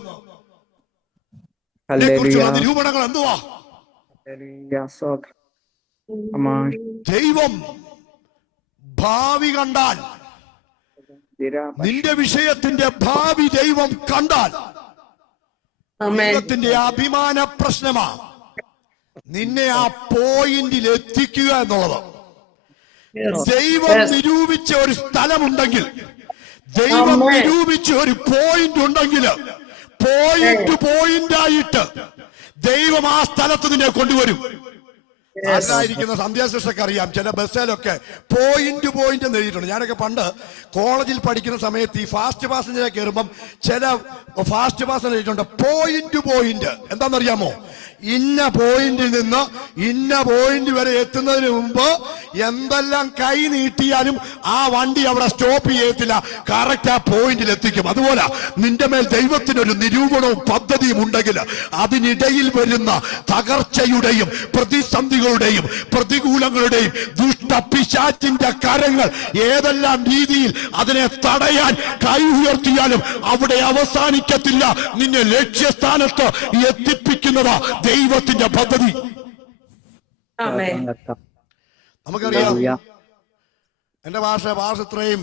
കുറിച്ചുള്ള നിരൂപണങ്ങൾ എന്തുവാ? ദൈവം ഭാവി കണ്ടാൽ, നിന്റെ വിഷയത്തിന്റെ ഭാവി ദൈവം കണ്ടാൽ, ദൈവത്തിന്റെ അഭിമാന പ്രശ്നമാ നിന്നെ ആ പോയിന്റിൽ എത്തിക്കുക എന്നുള്ളത്. ദൈവം നിരൂപിച്ച ഒരു സ്ഥലമുണ്ടെങ്കിൽ, ദൈവം നിരൂപിച്ച ഒരു പോയിന്റ് ഉണ്ടെങ്കിൽ, പോയിന്റായിട്ട് ദൈവം ആ സ്ഥലത്ത് നിന്നെ കൊണ്ടുവരും. അതിലായിരിക്കുന്ന സന്ധ്യാശിഷ്ടക്ക് അറിയാം, ചില ബസ്സിലൊക്കെ പോയിന്റ് എന്ന് എഴുതിയിട്ടുണ്ട്. ഞാനൊക്കെ പണ്ട് കോളേജിൽ പഠിക്കുന്ന സമയത്ത് ഈ ഫാസ്റ്റ് പാസഞ്ചറെ കയറുമ്പം ചില ഫാസ്റ്റ് പാസഞ്ചർ എഴുതിയിട്ടുണ്ട് പോയിന്റ്. എന്താണെന്നറിയാമോ? ഇന്ന പോയിന്റിൽ നിന്ന് ഇന്ന പോയിന്റ് വരെ എത്തുന്നതിന് മുമ്പ് എന്തെല്ലാം കൈ നീട്ടിയാലും ആ വണ്ടി അവിടെ സ്റ്റോപ്പ് ചെയ്യത്തില്ല, കറക്റ്റ് ആ പോയിന്റിൽ എത്തിക്കും. അതുപോലെ നിന്റെ മേൽ ദൈവത്തിനൊരു നിരൂപണവും പദ്ധതിയും ഉണ്ടെങ്കിൽ അതിനിടയിൽ വരുന്ന തകർച്ചയുടെയും പ്രതിസന്ധികളുടെയും പ്രതികൂലങ്ങളുടെയും ദുഷ്ടപിശാചിന്റെ കരങ്ങൾ ഏതെല്ലാം രീതിയിൽ അതിനെ തടയാൻ കൈ ഉയർത്തിയാലും അവിടെ അവസാനിക്കത്തില്ല. നിന്നെ ലക്ഷ്യസ്ഥാനത്ത് എത്തിപ്പിക്കുന്നത് ദൈവത്തിന്റെ പദ്ധതി. നമുക്കറിയാം, എന്റെ ഭാഷ ഇത്രയും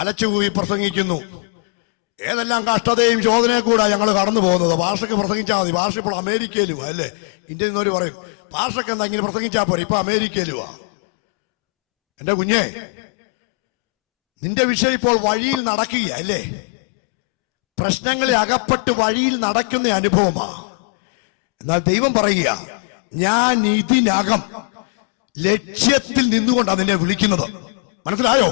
അലച്ചുകൂവി പ്രസംഗിക്കുന്നു. ഏതെല്ലാം കഷ്ടതയും ശോധനയെ കൂടെ ഞങ്ങൾ കടന്നു പോകുന്നത്. ഭാഷയ്ക്ക് പ്രസംഗിച്ചാൽ മതി. ഭാഷ ഇപ്പോൾ അമേരിക്കയിലും അല്ലേ? ഇന്ത്യയിൽ നിന്നൊരു പറയും ഭാഷയ്ക്ക് എന്താ ഇങ്ങനെ പ്രസംഗിച്ചാൽ പോരെ, ഇപ്പൊ അമേരിക്കയിലുമാ. എന്റെ കുഞ്ഞെ, നിന്റെ വിഷയം ഇപ്പോൾ വഴിയിൽ നടക്കുക അല്ലേ? പ്രശ്നങ്ങളിൽ അകപ്പെട്ട് വഴിയിൽ നടക്കുന്ന അനുഭവമാ. എന്നാൽ ദൈവം പറയുക, ഞാൻ ഇതിനകം ലക്ഷ്യത്തിൽ നിന്നുകൊണ്ടാണ് നിന്നെ വിളിക്കുന്നത്. മനസ്സിലായോ?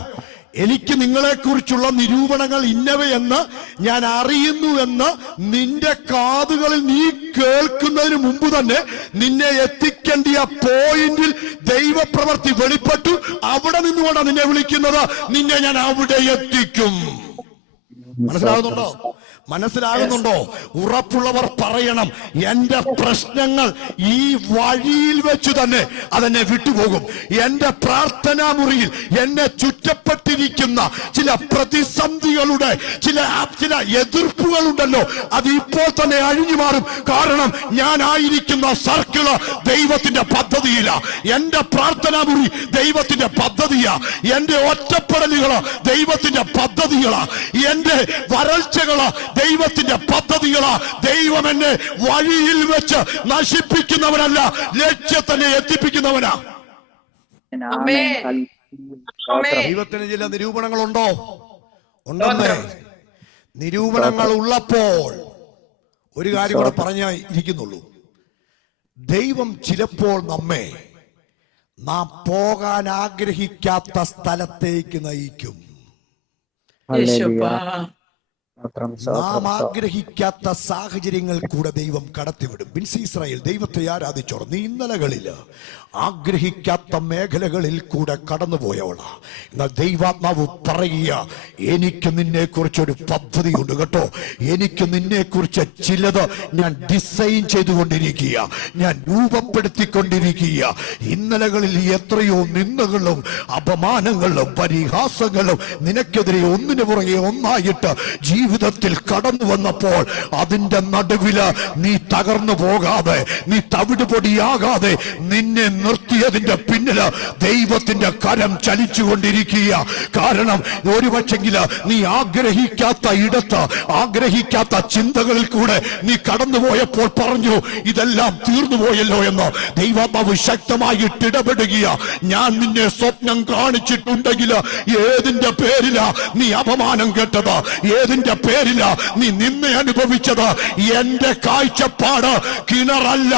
എനിക്ക് നിങ്ങളെ കുറിച്ചുള്ള നിരൂപണങ്ങൾ ഇന്നവയെന്ന് ഞാൻ അറിയുന്നു എന്ന് നിന്റെ കാതുകളിൽ നീ കേൾക്കുന്നതിന് മുമ്പ് തന്നെ നിന്നെ എത്തിക്കേണ്ടിയ പോയിന്റിൽ ദൈവപ്രവൃത്തി വെളിപ്പെട്ടു. അവിടെ നിന്നുകൊണ്ടാണ് നിന്നെ വിളിക്കുന്നത്. നിന്നെ ഞാൻ അവിടെ എത്തിക്കും. മനസ്സിലാകുന്നുണ്ടോ? മനസ്സിലാകുന്നുണ്ടോ? ഉറപ്പുള്ളവർ പറയണം, എന്റെ പ്രശ്നങ്ങൾ ഈ വഴിയിൽ വെച്ച് തന്നെ അതെന്നെ വിട്ടുപോകും. എന്റെ പ്രാർത്ഥനാ മുറിയിൽ എന്നെ ചുറ്റപ്പെട്ടിരിക്കുന്ന ചില പ്രതിസന്ധികളുടെ ചില എതിർപ്പുകളുണ്ടല്ലോ, അത് ഇപ്പോൾ തന്നെ അഴിഞ്ഞു മാറും. കാരണം ഞാനായിരിക്കുന്ന സർക്കിള് ദൈവത്തിന്റെ പദ്ധതിയില്ല. എന്റെ പ്രാർത്ഥനാ മുറി ദൈവത്തിന്റെ പദ്ധതിയാ. എന്റെ ഒറ്റപ്പെടലുകള് ദൈവത്തിന്റെ പദ്ധതികളാ. എന്റെ വരൾച്ചകള് ദൈവത്തിന്റെ പദ്ധതികളാ. ദൈവം എന്നെ വഴിയിൽ വെച്ച് നശിപ്പിക്കുന്നവനല്ല, ലക്ഷ്യത്തിനെ എത്തിപ്പിക്കുന്നവനാ. ദൈവത്തിന് ചില നിരൂപണങ്ങളുണ്ടോ? ഉണ്ടെന്നേ. നിരൂപണങ്ങൾ ഉള്ളപ്പോൾ ഒരു കാര്യം കൂടെ പറഞ്ഞേ ഇരിക്കുന്നുള്ളൂ. ദൈവം ചിലപ്പോൾ നമ്മെ നാം പോകാൻ ആഗ്രഹിക്കാത്ത സ്ഥലത്തേക്ക് നയിക്കും. നാം ആഗ്രഹിക്കാത്ത സാഹചര്യങ്ങൾ കൂടെ ദൈവം കടത്തിവിടും. ബിൻസി ഇസ്രായേൽ ദൈവത്തെ ആരാധിച്ചോ. നീ ഇന്നലകളിൽ ആഗ്രഹിക്കാത്ത മേഖലകളിൽ കൂടെ കടന്നുപോയവളാ. എന്നാൽ ദൈവാത്മാവ് പറയുക, എനിക്ക് നിന്നെ കുറിച്ചൊരു പദ്ധതിയുണ്ട് കേട്ടോ. എനിക്ക് നിന്നെ കുറിച്ച് ചിലത് ഞാൻ ഡിസൈൻ ചെയ്തുകൊണ്ടിരിക്കുക, ഞാൻ രൂപപ്പെടുത്തിക്കൊണ്ടിരിക്കുക. ഇന്നലകളിൽ എത്രയോ നിന്ദകളും അപമാനങ്ങളും പരിഹാസങ്ങളും നിനക്കെതിരെ ഒന്നിനു പുറകെ ഒന്നായിട്ട് ജീവിതത്തിൽ കടന്നു വന്നപ്പോൾ അതിന്റെ നടുവില് നീ തകർന്നു പോകാതെ, നീ തവിടുപൊടിയാകാതെ നിന്നെ നിർത്തിയതിന്റെ പിന്നില് ദൈവത്തിന്റെ കരം ചലിച്ചുകൊണ്ടിരിക്കുക. കാരണം ഒരുപക്ഷെങ്കില് നീ ആഗ്രഹിക്കാത്ത ഇടത്ത്, ആഗ്രഹിക്കാത്ത ചിന്തകളിൽ കൂടെ നീ കടന്നുപോയപ്പോൾ പറഞ്ഞു, ഇതെല്ലാം തീർന്നുപോയല്ലോ എന്ന്. ദൈവാത്മാവ് ശക്തമായിട്ട് ഇടപെടുക. ഞാൻ നിന്നെ സ്വപ്നം കാണിച്ചിട്ടുണ്ടെങ്കിൽ ഏതിന്റെ പേരിലാ നീ അപമാനം കേട്ടത്, ഏതിന്റെ പേരിലാ നീ നിന്നെ അനുഭവിച്ചത്? എന്റെ കാഴ്ചപ്പാട് കിണറല്ല,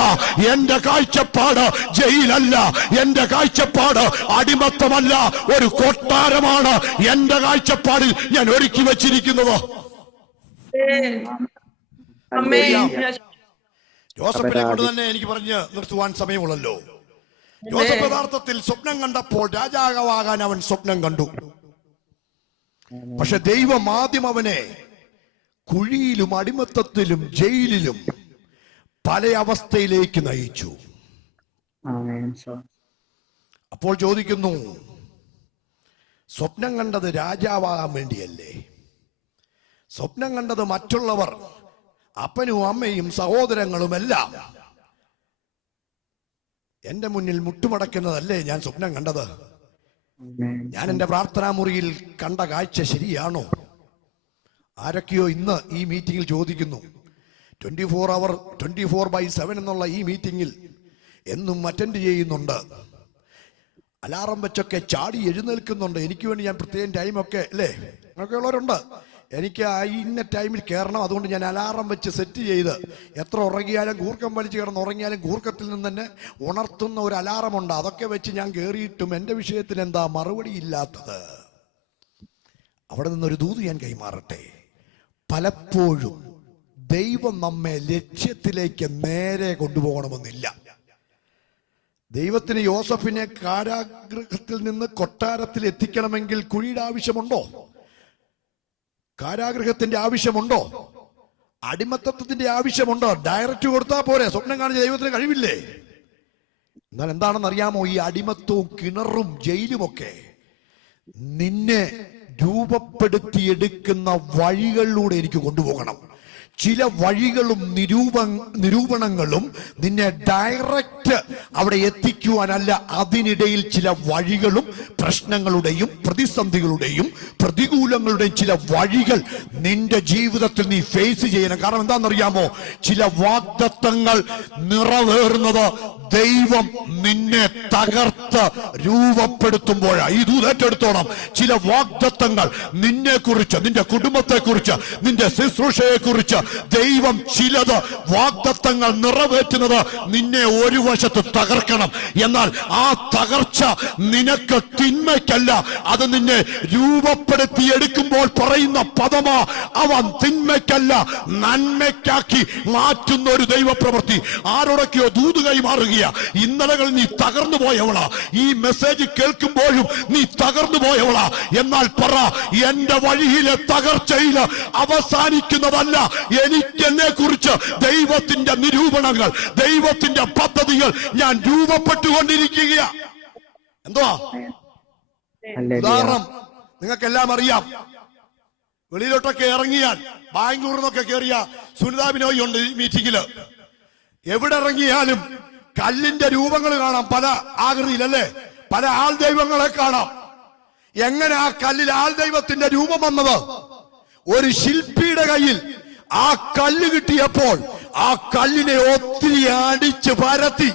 എന്റെ കാഴ്ചപ്പാട് ജയിലല്ല, എന്റെ കാഴ്ചപ്പാട് അടിമത്തമല്ല, ഒരു കൊട്ടാരമാണ് എന്റെ കാഴ്ചപ്പാടിൽ ഞാൻ ഒരുക്കി വെച്ചിരിക്കുന്നത്. ജോസഫിനെ കൊണ്ട് തന്നെ എനിക്ക് പറഞ്ഞ് നിർത്തുവാൻ സമയമുള്ളല്ലോ. ജോസഫ് യഥാർത്ഥത്തിൽ സ്വപ്നം കണ്ടപ്പോൾ രാജാവാകാൻ അവൻ സ്വപ്നം കണ്ടു. പക്ഷെ ദൈവം ആദ്യം അവനെ കുഴിയിലും അടിമത്തത്തിലും ജയിലിലും പല അവസ്ഥയിലേക്ക് നയിച്ചു. അപ്പോൾ ചോദിക്കുന്നു, സ്വപ്നം കണ്ടത് രാജാവാകാൻ വേണ്ടിയല്ലേ? സ്വപ്നം കണ്ടത് മറ്റുള്ളവർ, അപ്പനും അമ്മയും സഹോദരങ്ങളും എല്ലാം എന്റെ മുന്നിൽ മുട്ടുമടക്കുന്നതല്ലേ ഞാൻ സ്വപ്നം കണ്ടത്? ഞാൻ എന്റെ പ്രാർത്ഥനാ മുറിയിൽ കണ്ട കാഴ്ച ശരിയാണോ? ആരൊക്കെയോ ഇന്ന് ഈ മീറ്റിംഗിൽ ചോദിക്കുന്നു. 24/7 എന്നുള്ള ഈ മീറ്റിംഗിൽ എന്നും അറ്റൻഡ് ചെയ്യുന്നുണ്ട്, അലാറം വെച്ചൊക്കെ ചാടി എഴുന്നേൽക്കുന്നുണ്ട്. എനിക്ക് വേണ്ടി ഞാൻ പ്രത്യേകം ടൈമൊക്കെ അല്ലേ, അങ്ങനെയൊക്കെ ഉള്ളവരുണ്ട്. എനിക്ക് ഇന്ന ടൈമിൽ കയറണം, അതുകൊണ്ട് ഞാൻ അലാറം വെച്ച് സെറ്റ് ചെയ്ത് എത്ര ഉറങ്ങിയാലും കൂർക്കം വലിച്ച് കിടന്ന് ഉറങ്ങിയാലും കൂർക്കത്തിൽ നിന്ന് തന്നെ ഉണർത്തുന്ന ഒരു അലാറമുണ്ട്. അതൊക്കെ വെച്ച് ഞാൻ കയറിയിട്ടും എൻ്റെ വിഷയത്തിന് എന്താ മറുപടി ഇല്ലാത്തത്? അവിടെ നിന്നൊരു ദൂത് ഞാൻ കൈമാറട്ടെ. പലപ്പോഴും ദൈവം നമ്മെ ലക്ഷ്യത്തിലേക്ക് നേരെ കൊണ്ടുപോകണമെന്നില്ല. ദൈവത്തിന് യോസഫിനെ കാരാഗൃഹത്തിൽ നിന്ന് കൊട്ടാരത്തിൽ എത്തിക്കണമെങ്കിൽ കുഴിയുടെ ആവശ്യമുണ്ടോ? കാരാഗൃഹത്തിന്റെ ആവശ്യമുണ്ടോ? അടിമത്തത്തിന്റെ ആവശ്യമുണ്ടോ? ഡയറക്റ്റ് കൊടുത്താൽ പോരെ? സ്വപ്നം കാണിച്ച ദൈവത്തിന് കഴിവില്ലേ? എന്നാൽ എന്താണെന്ന് അറിയാമോ? ഈ അടിമത്തവും കിണറും ജയിലുമൊക്കെ നിന്നെ രൂപപ്പെടുത്തിയെടുക്കുന്ന വഴികളിലൂടെ എനിക്ക് കൊണ്ടുപോകണം. ചില വഴികളും നിരൂപണങ്ങളും നിന്നെ ഡയറക്റ്റ് അവിടെ എത്തിക്കുവാനല്ല. അതിനിടയിൽ ചില വഴികളും പ്രശ്നങ്ങളുടെയും പ്രതിസന്ധികളുടെയും പ്രതികൂലങ്ങളുടെയും ചില വഴികൾ നിന്റെ ജീവിതത്തിൽ നീ ഫേസ് ചെയ്യണം. കാരണം എന്താണെന്നറിയാമോ? ചില വാഗ്ദത്തങ്ങൾ നിറവേറുന്നത് ദൈവം നിന്നെ തകർത്ത് രൂപപ്പെടുത്തുമ്പോഴാണ്. ഈ ദൂതേറ്റെടുത്തോണം. ചില വാഗ്ദത്തങ്ങൾ നിന്നെ കുറിച്ച്, നിന്റെ കുടുംബത്തെ കുറിച്ച്, നിന്റെ ശുശ്രൂഷയെ കുറിച്ച്, ദൈവം ചിലത് വാഗ്ദത്തങ്ങൾ നിറവേറ്റുന്നത് നിന്നെ ഒരു വശത്ത് തകർക്കണം. എന്നാൽ ആ തകർച്ച നിനക്ക് തിന്മയ്ക്കല്ല, അത് നിന്നെ രൂപപ്പെടുത്തിയെടുക്കുമ്പോൾ പറയുന്ന പദമാ അവൻ തിന്മയ്ക്കല്ല നന്മയ്ക്കാക്കി മാറ്റുന്ന ഒരു ദൈവപ്രവൃത്തി. ആരോടൊക്കെയോ ദൂത് കൈമാറുകയാ. ഇന്നലകൾ നീ തകർന്നു പോയവളാ, ഈ മെസ്സേജ് കേൾക്കുമ്പോഴും നീ തകർന്നു പോയവളാ. എന്നാൽ പറ, എന്റെ വഴിയിലെ തകർച്ചയിൽ അവസാനിക്കുന്നതല്ല. എനിക്ക് എന്നെ കുറിച്ച് ദൈവത്തിന്റെ നിരൂപണങ്ങൾ, ദൈവത്തിന്റെ പദ്ധതികൾ ഞാൻ രൂപപ്പെട്ടുകൊണ്ടിരിക്കുകയാ. എന്തുവാ ഉദാഹരണം നിങ്ങൾക്കെല്ലാം അറിയാം. വെളിയിലോട്ടൊക്കെ ഇറങ്ങിയാൽ, ബാംഗ്ലൂരിൽ നിന്നൊക്കെ കയറിയ സുനിതാ ബിനോയ് ഉണ്ട് ഈ മീറ്റിംഗില്. എവിടെ ഇറങ്ങിയാലും കല്ലിന്റെ രൂപങ്ങൾ കാണാം, പല ആകൃതിയിലല്ലേ, പല ആൾ ദൈവങ്ങളെ കാണാം. എങ്ങനെ ആ കല്ലിൽ ആൾ ദൈവത്തിന്റെ രൂപം വന്നത്? ഒരു ശില്പിയുടെ കയ്യിൽ ആ കല്ല് കിട്ടിയപ്പോൾ ആ കല്ലിനെ ഒത്തിരി അടിച്ച് പരത്തി,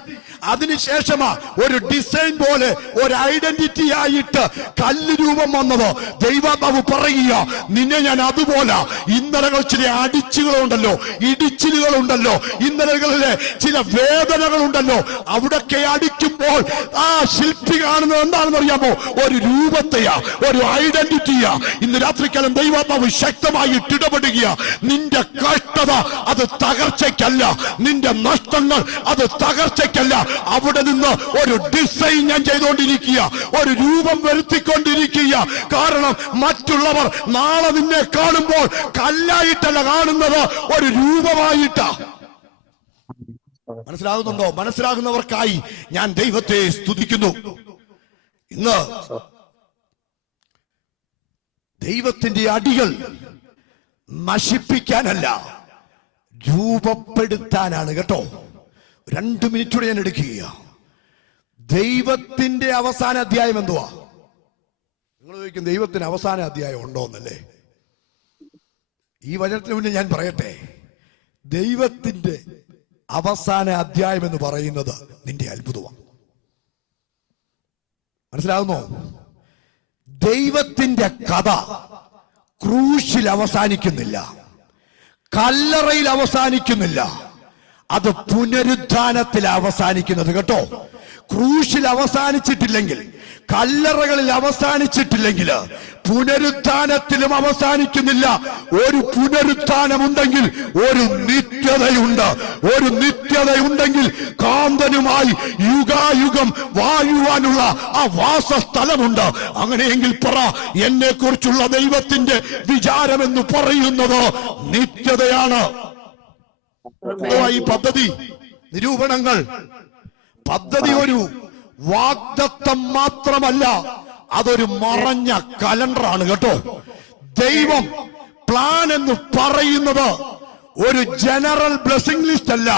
അതിനുശേഷമാ ഒരു ഡിസൈൻ പോലെ ഒരു ഐഡന്റിറ്റി ആയിട്ട് കല്ല് രൂപം വന്നത്. ദൈവാത്മാവ് പറയുക, നിന്നെ ഞാൻ അതുപോലെ ഇന്നലകൾ ചില അടിച്ചുകളുണ്ടല്ലോ, ഇടിച്ചിലുകളുണ്ടല്ലോ, ഇന്നലകളിലെ ചില വേദനകളുണ്ടല്ലോ, അവിടൊക്കെ അടിക്കുമ്പോൾ ആ ശില്പി കാണുന്നത് എന്താണെന്ന് അറിയാമോ? ഒരു രൂപത്തെയാ, ഒരു ഐഡന്റിറ്റിയാ. ഇന്ന് രാത്രിക്കാലം ദൈവാത്മാവ് ശക്തമായിട്ട് ഇടപെടുക. നിന്റെ കഷ്ടത അത് തകർച്ചയ്ക്കല്ല, നിന്റെ നഷ്ടങ്ങൾ അത് തകർച്ചയ്ക്കല്ല. അവിടെ നിന്ന് ഒരു ഡിസൈൻ ഞാൻ ചെയ്തുകൊണ്ടിരിക്കുക, ഒരു രൂപം വരുത്തിക്കൊണ്ടിരിക്കുക. കാരണം മറ്റുള്ളവർ നാളെ നിന്നെ കാണുമ്പോൾ കല്ലായിട്ടല്ല കാണുന്നത്, ഒരു രൂപമായിട്ടാ. മനസ്സിലാകുന്നുണ്ടോ? മനസ്സിലാകുന്നവർക്കായി ഞാൻ ദൈവത്തെ സ്തുതിക്കുന്നു. ഇന്ന് ദൈവത്തിന്റെ അടികൾ നശിപ്പിക്കാനല്ല, രൂപപ്പെടുത്താനാണ് കേട്ടോ. 2 മിനിറ്റൂടെ ഞാൻ എടുക്കുക. ദൈവത്തിന്റെ അവസാന അധ്യായം എന്തുവാ? നിങ്ങൾ ചോദിക്കും ദൈവത്തിന് അവസാന അധ്യായം ഉണ്ടോ എന്നല്ലേ? ഈ വചനത്തിന് മുന്നേ ഞാൻ പറയട്ടെ, ദൈവത്തിന്റെ അവസാന അധ്യായം എന്ന് പറയുന്നത് നിന്റെ അത്ഭുതമാണ്. മനസ്സിലാകുന്നോ? ദൈവത്തിന്റെ കഥ ക്രൂശിൽ അവസാനിക്കുന്നില്ല, കല്ലറയിൽ അവസാനിക്കുന്നില്ല, അത് പുനരുത്ഥാനത്തിൽ അവസാനിക്കുന്നത് കേട്ടോ. ക്രൂശിൽ അവസാനിച്ചിട്ടില്ലെങ്കിൽ, കല്ലറകളിൽ അവസാനിച്ചിട്ടില്ലെങ്കിൽ, പുനരുത്ഥാനത്തിലും അവസാനിക്കുന്നില്ല. ഒരു പുനരുത്ഥാനമുണ്ടെങ്കിൽ ഒരു നിത്യതയുണ്ട്. ഒരു നിത്യതയുണ്ടെങ്കിൽ കാന്തനുമായി യുഗായുഗം വാഴുവാനുള്ള ആ വാസസ്ഥലമുണ്ട്. അങ്ങനെയെങ്കിൽ പറ, എന്നെ കുറിച്ചുള്ള ദൈവത്തിന്റെ വിചാരമെന്ന് പറയുന്നത് നിത്യതയാണ്. ഈ പദ്ധതി നിരൂപണങ്ങൾ, പദ്ധതി ഒരു വാഗ്ദത്തം മാത്രമല്ല, അതൊരു മറഞ്ഞ കലണ്ടറാണ് കേട്ടോ. ദൈവം പ്ലാൻ എന്ന് പറയുന്നത് ഒരു ജനറൽ ബ്ലെസ്സിംഗ് ലിസ്റ്റ് അല്ല,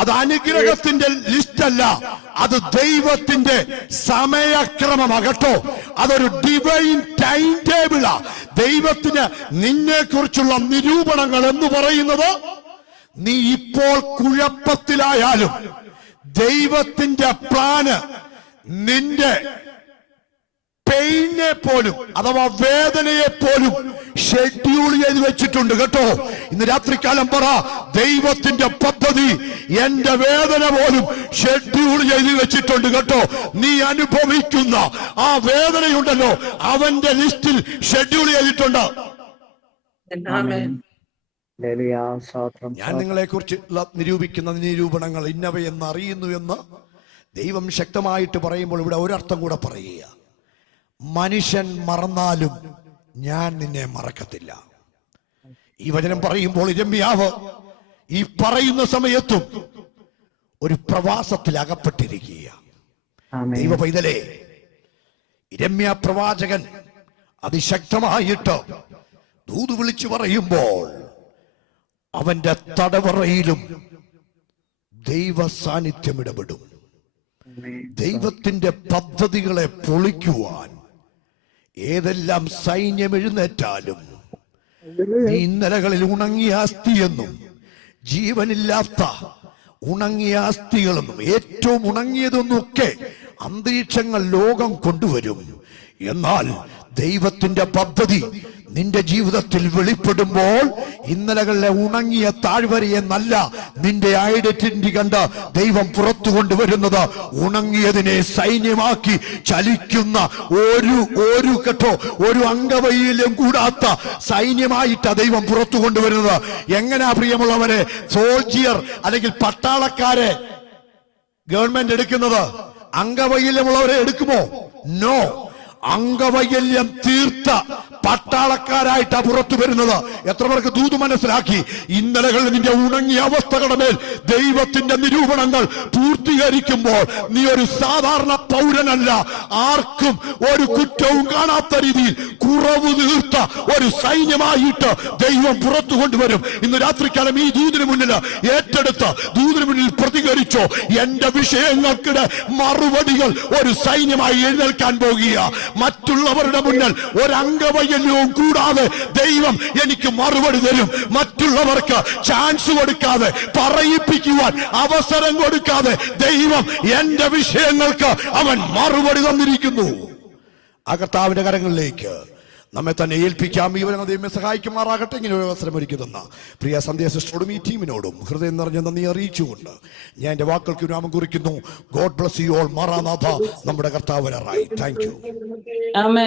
അത് അനുഗ്രഹത്തിന്റെ ലിസ്റ്റ് അല്ല, അത് ദൈവത്തിന്റെ സമയക്രമമാകട്ടോ. അതൊരു ഡിവൈൻ ടൈം ടേബിളാ. ദൈവത്തിന് നിന്നെ കുറിച്ചുള്ള നിരൂപണങ്ങൾ എന്ന് പറയുന്നത്, നീ ഇപ്പോൾ കുഴപ്പത്തിലായാലും ദൈവത്തിന്റെ പ്ലാന് നിന്റെ പെയിനെ പോലും അഥവാ വേദനയെ പോലും ഷെഡ്യൂൾ ചെയ്ത് വെച്ചിട്ടുണ്ട് കേട്ടോ. ഇന്ന് രാത്രികാലം പറ, ദൈവത്തിന്റെ പദ്ധതി എന്റെ വേദന പോലും ഷെഡ്യൂൾ ചെയ്ത് വെച്ചിട്ടുണ്ട് കേട്ടോ. നീ അനുഭവിക്കുന്ന ആ വേദനയുണ്ടല്ലോ, അവന്റെ ലിസ്റ്റിൽ ഷെഡ്യൂൾ ചെയ്തിട്ടുണ്ട്. ഞാൻ നിങ്ങളെ കുറിച്ചുള്ള നിരൂപിക്കുന്ന നിരൂപണങ്ങൾ ഇന്നവയെന്ന് അറിയുന്നു എന്ന് ദൈവം ശക്തമായിട്ട് പറയുമ്പോൾ ഇവിടെ ഒരർത്ഥം കൂടെ പറയുക, മനുഷ്യൻ മറന്നാലും ഞാൻ നിന്നെ മറക്കത്തില്ല. ഈ വചനം പറയുമ്പോൾ യിരെമ്യാവ് ഈ പറയുന്ന സമയത്തും ഒരു പ്രവാസത്തിൽ അകപ്പെട്ടിരിക്കുക. ദൈവ പൈതലേ, യിരെമ്യാ പ്രവാചകൻ അതിശക്തമായിട്ട് ദൂത് വിളിച്ചു പറയുമ്പോൾ അവന്റെ തടവറയിലും ദൈവ സാന്നിധ്യം ഇടപെടും. ദൈവത്തിന്റെ പദ്ധതികളെ പൊളിക്കുവാൻ ഏതെല്ലാം സൈന്യം എഴുന്നേറ്റാലും, നീ ഇന്നലകളിൽ ഉണങ്ങിയ അസ്ഥിയെന്നും ജീവനില്ലാത്ത ഉണങ്ങിയ അസ്ഥികളെന്നും ഏറ്റവും ഉണങ്ങിയതൊന്നൊക്കെ അന്തരീക്ഷങ്ങൾ ലോകം കൊണ്ടുവരും. എന്നാൽ ദൈവത്തിന്റെ പദ്ധതി നിന്റെ ജീവിതത്തിൽ വെളിപ്പെടുമ്പോൾ ഇന്നലകളിലെ ഉണങ്ങിയ താഴ്വരയെ നല്ല നിന്റെ ഐഡന്റിറ്റി കണ്ട് ദൈവം പുറത്തു കൊണ്ടുവരുന്നത് ഉണങ്ങിയതിനെ സൈന്യമാക്കി ചലിക്കുന്ന ഒരു അംഗവൈകല്യം കൂടാത്ത സൈന്യമായിട്ടാ ദൈവം പുറത്തു കൊണ്ടുവരുന്നത്. എങ്ങനെയാ പ്രിയമുള്ളവരെ സോൾജിയർ അല്ലെങ്കിൽ പട്ടാളക്കാരെ ഗവൺമെന്റ് എടുക്കുന്നത്? അംഗവൈകല്യമുള്ളവരെ എടുക്കുമോ? നോ. അംഗവൈകല്യം തീർത്ത പട്ടാളക്കാരായിട്ടാ പുറത്തു വരുന്നത്. എത്ര പേർക്ക് ദൂത് മനസ്സിലാക്കി? ഇന്നലകളിൽ നിന്റെ ഉണങ്ങിയ അവസ്ഥകളുടെ മേൽ ദൈവത്തിന്റെ നിരൂപണങ്ങൾ പൂർത്തീകരിക്കുമ്പോൾ നീ ഒരു സാധാരണ പൗരനല്ല. ആർക്കും ഒരു കുറ്റവും കാണാത്ത രീതിയിൽ കുറവ് തീർത്ത ഒരു സൈന്യമായിട്ട് ദൈവം പുറത്തു കൊണ്ടുവരും. ഇന്ന് രാത്രിക്കാലം ഈ ദൂതിന് മുന്നിൽ ഏറ്റെടുത്ത് ദൂതിന് മുന്നിൽ പ്രതികരിച്ചോ. എന്റെ വിഷയങ്ങൾക്കിടെ മറുപടികൾ ഒരു സൈന്യമായി എഴുന്നേൽക്കാൻ പോകുക. മറ്റുള്ളവരുടെ മുന്നിൽ ഒരംഗവൈകല്യവും കൂടാതെ ദൈവം എനിക്ക് മറുപടി തരും. മറ്റുള്ളവർക്ക് ചാൻസ് കൊടുക്കാതെ, പറയിപ്പിക്കുവാൻ അവസരം കൊടുക്കാതെ ദൈവം എന്റെ വിഷയങ്ങൾക്ക് അവൻ മറുപടി തന്നിരിക്കുന്നു. ആ കർത്താവിന്റെ കരങ്ങളിലേക്ക് നമ്മെ തന്നെ ഏൽപ്പിക്കാം. ഈ വചനം ദൈവമേ സഹായിക്കുമാറാകട്ടെ. ഇങ്ങനെ ഒരു അവസരം ഒരുക്കി തന്ന പ്രിയ സന്ധ്യ സിസ്റ്ററോടും ഈ ടീമിനോടും ഹൃദയം നിറഞ്ഞ നന്ദി അറിയിച്ചുകൊണ്ട് ഞാൻ എന്റെ വാക്കുകൾക്ക് നാമം കുറിക്കുന്നു. God bless you all. Maranatha നമ്മുടെ കർത്താവ് വരാറായി. Thank you. ആമേൻ.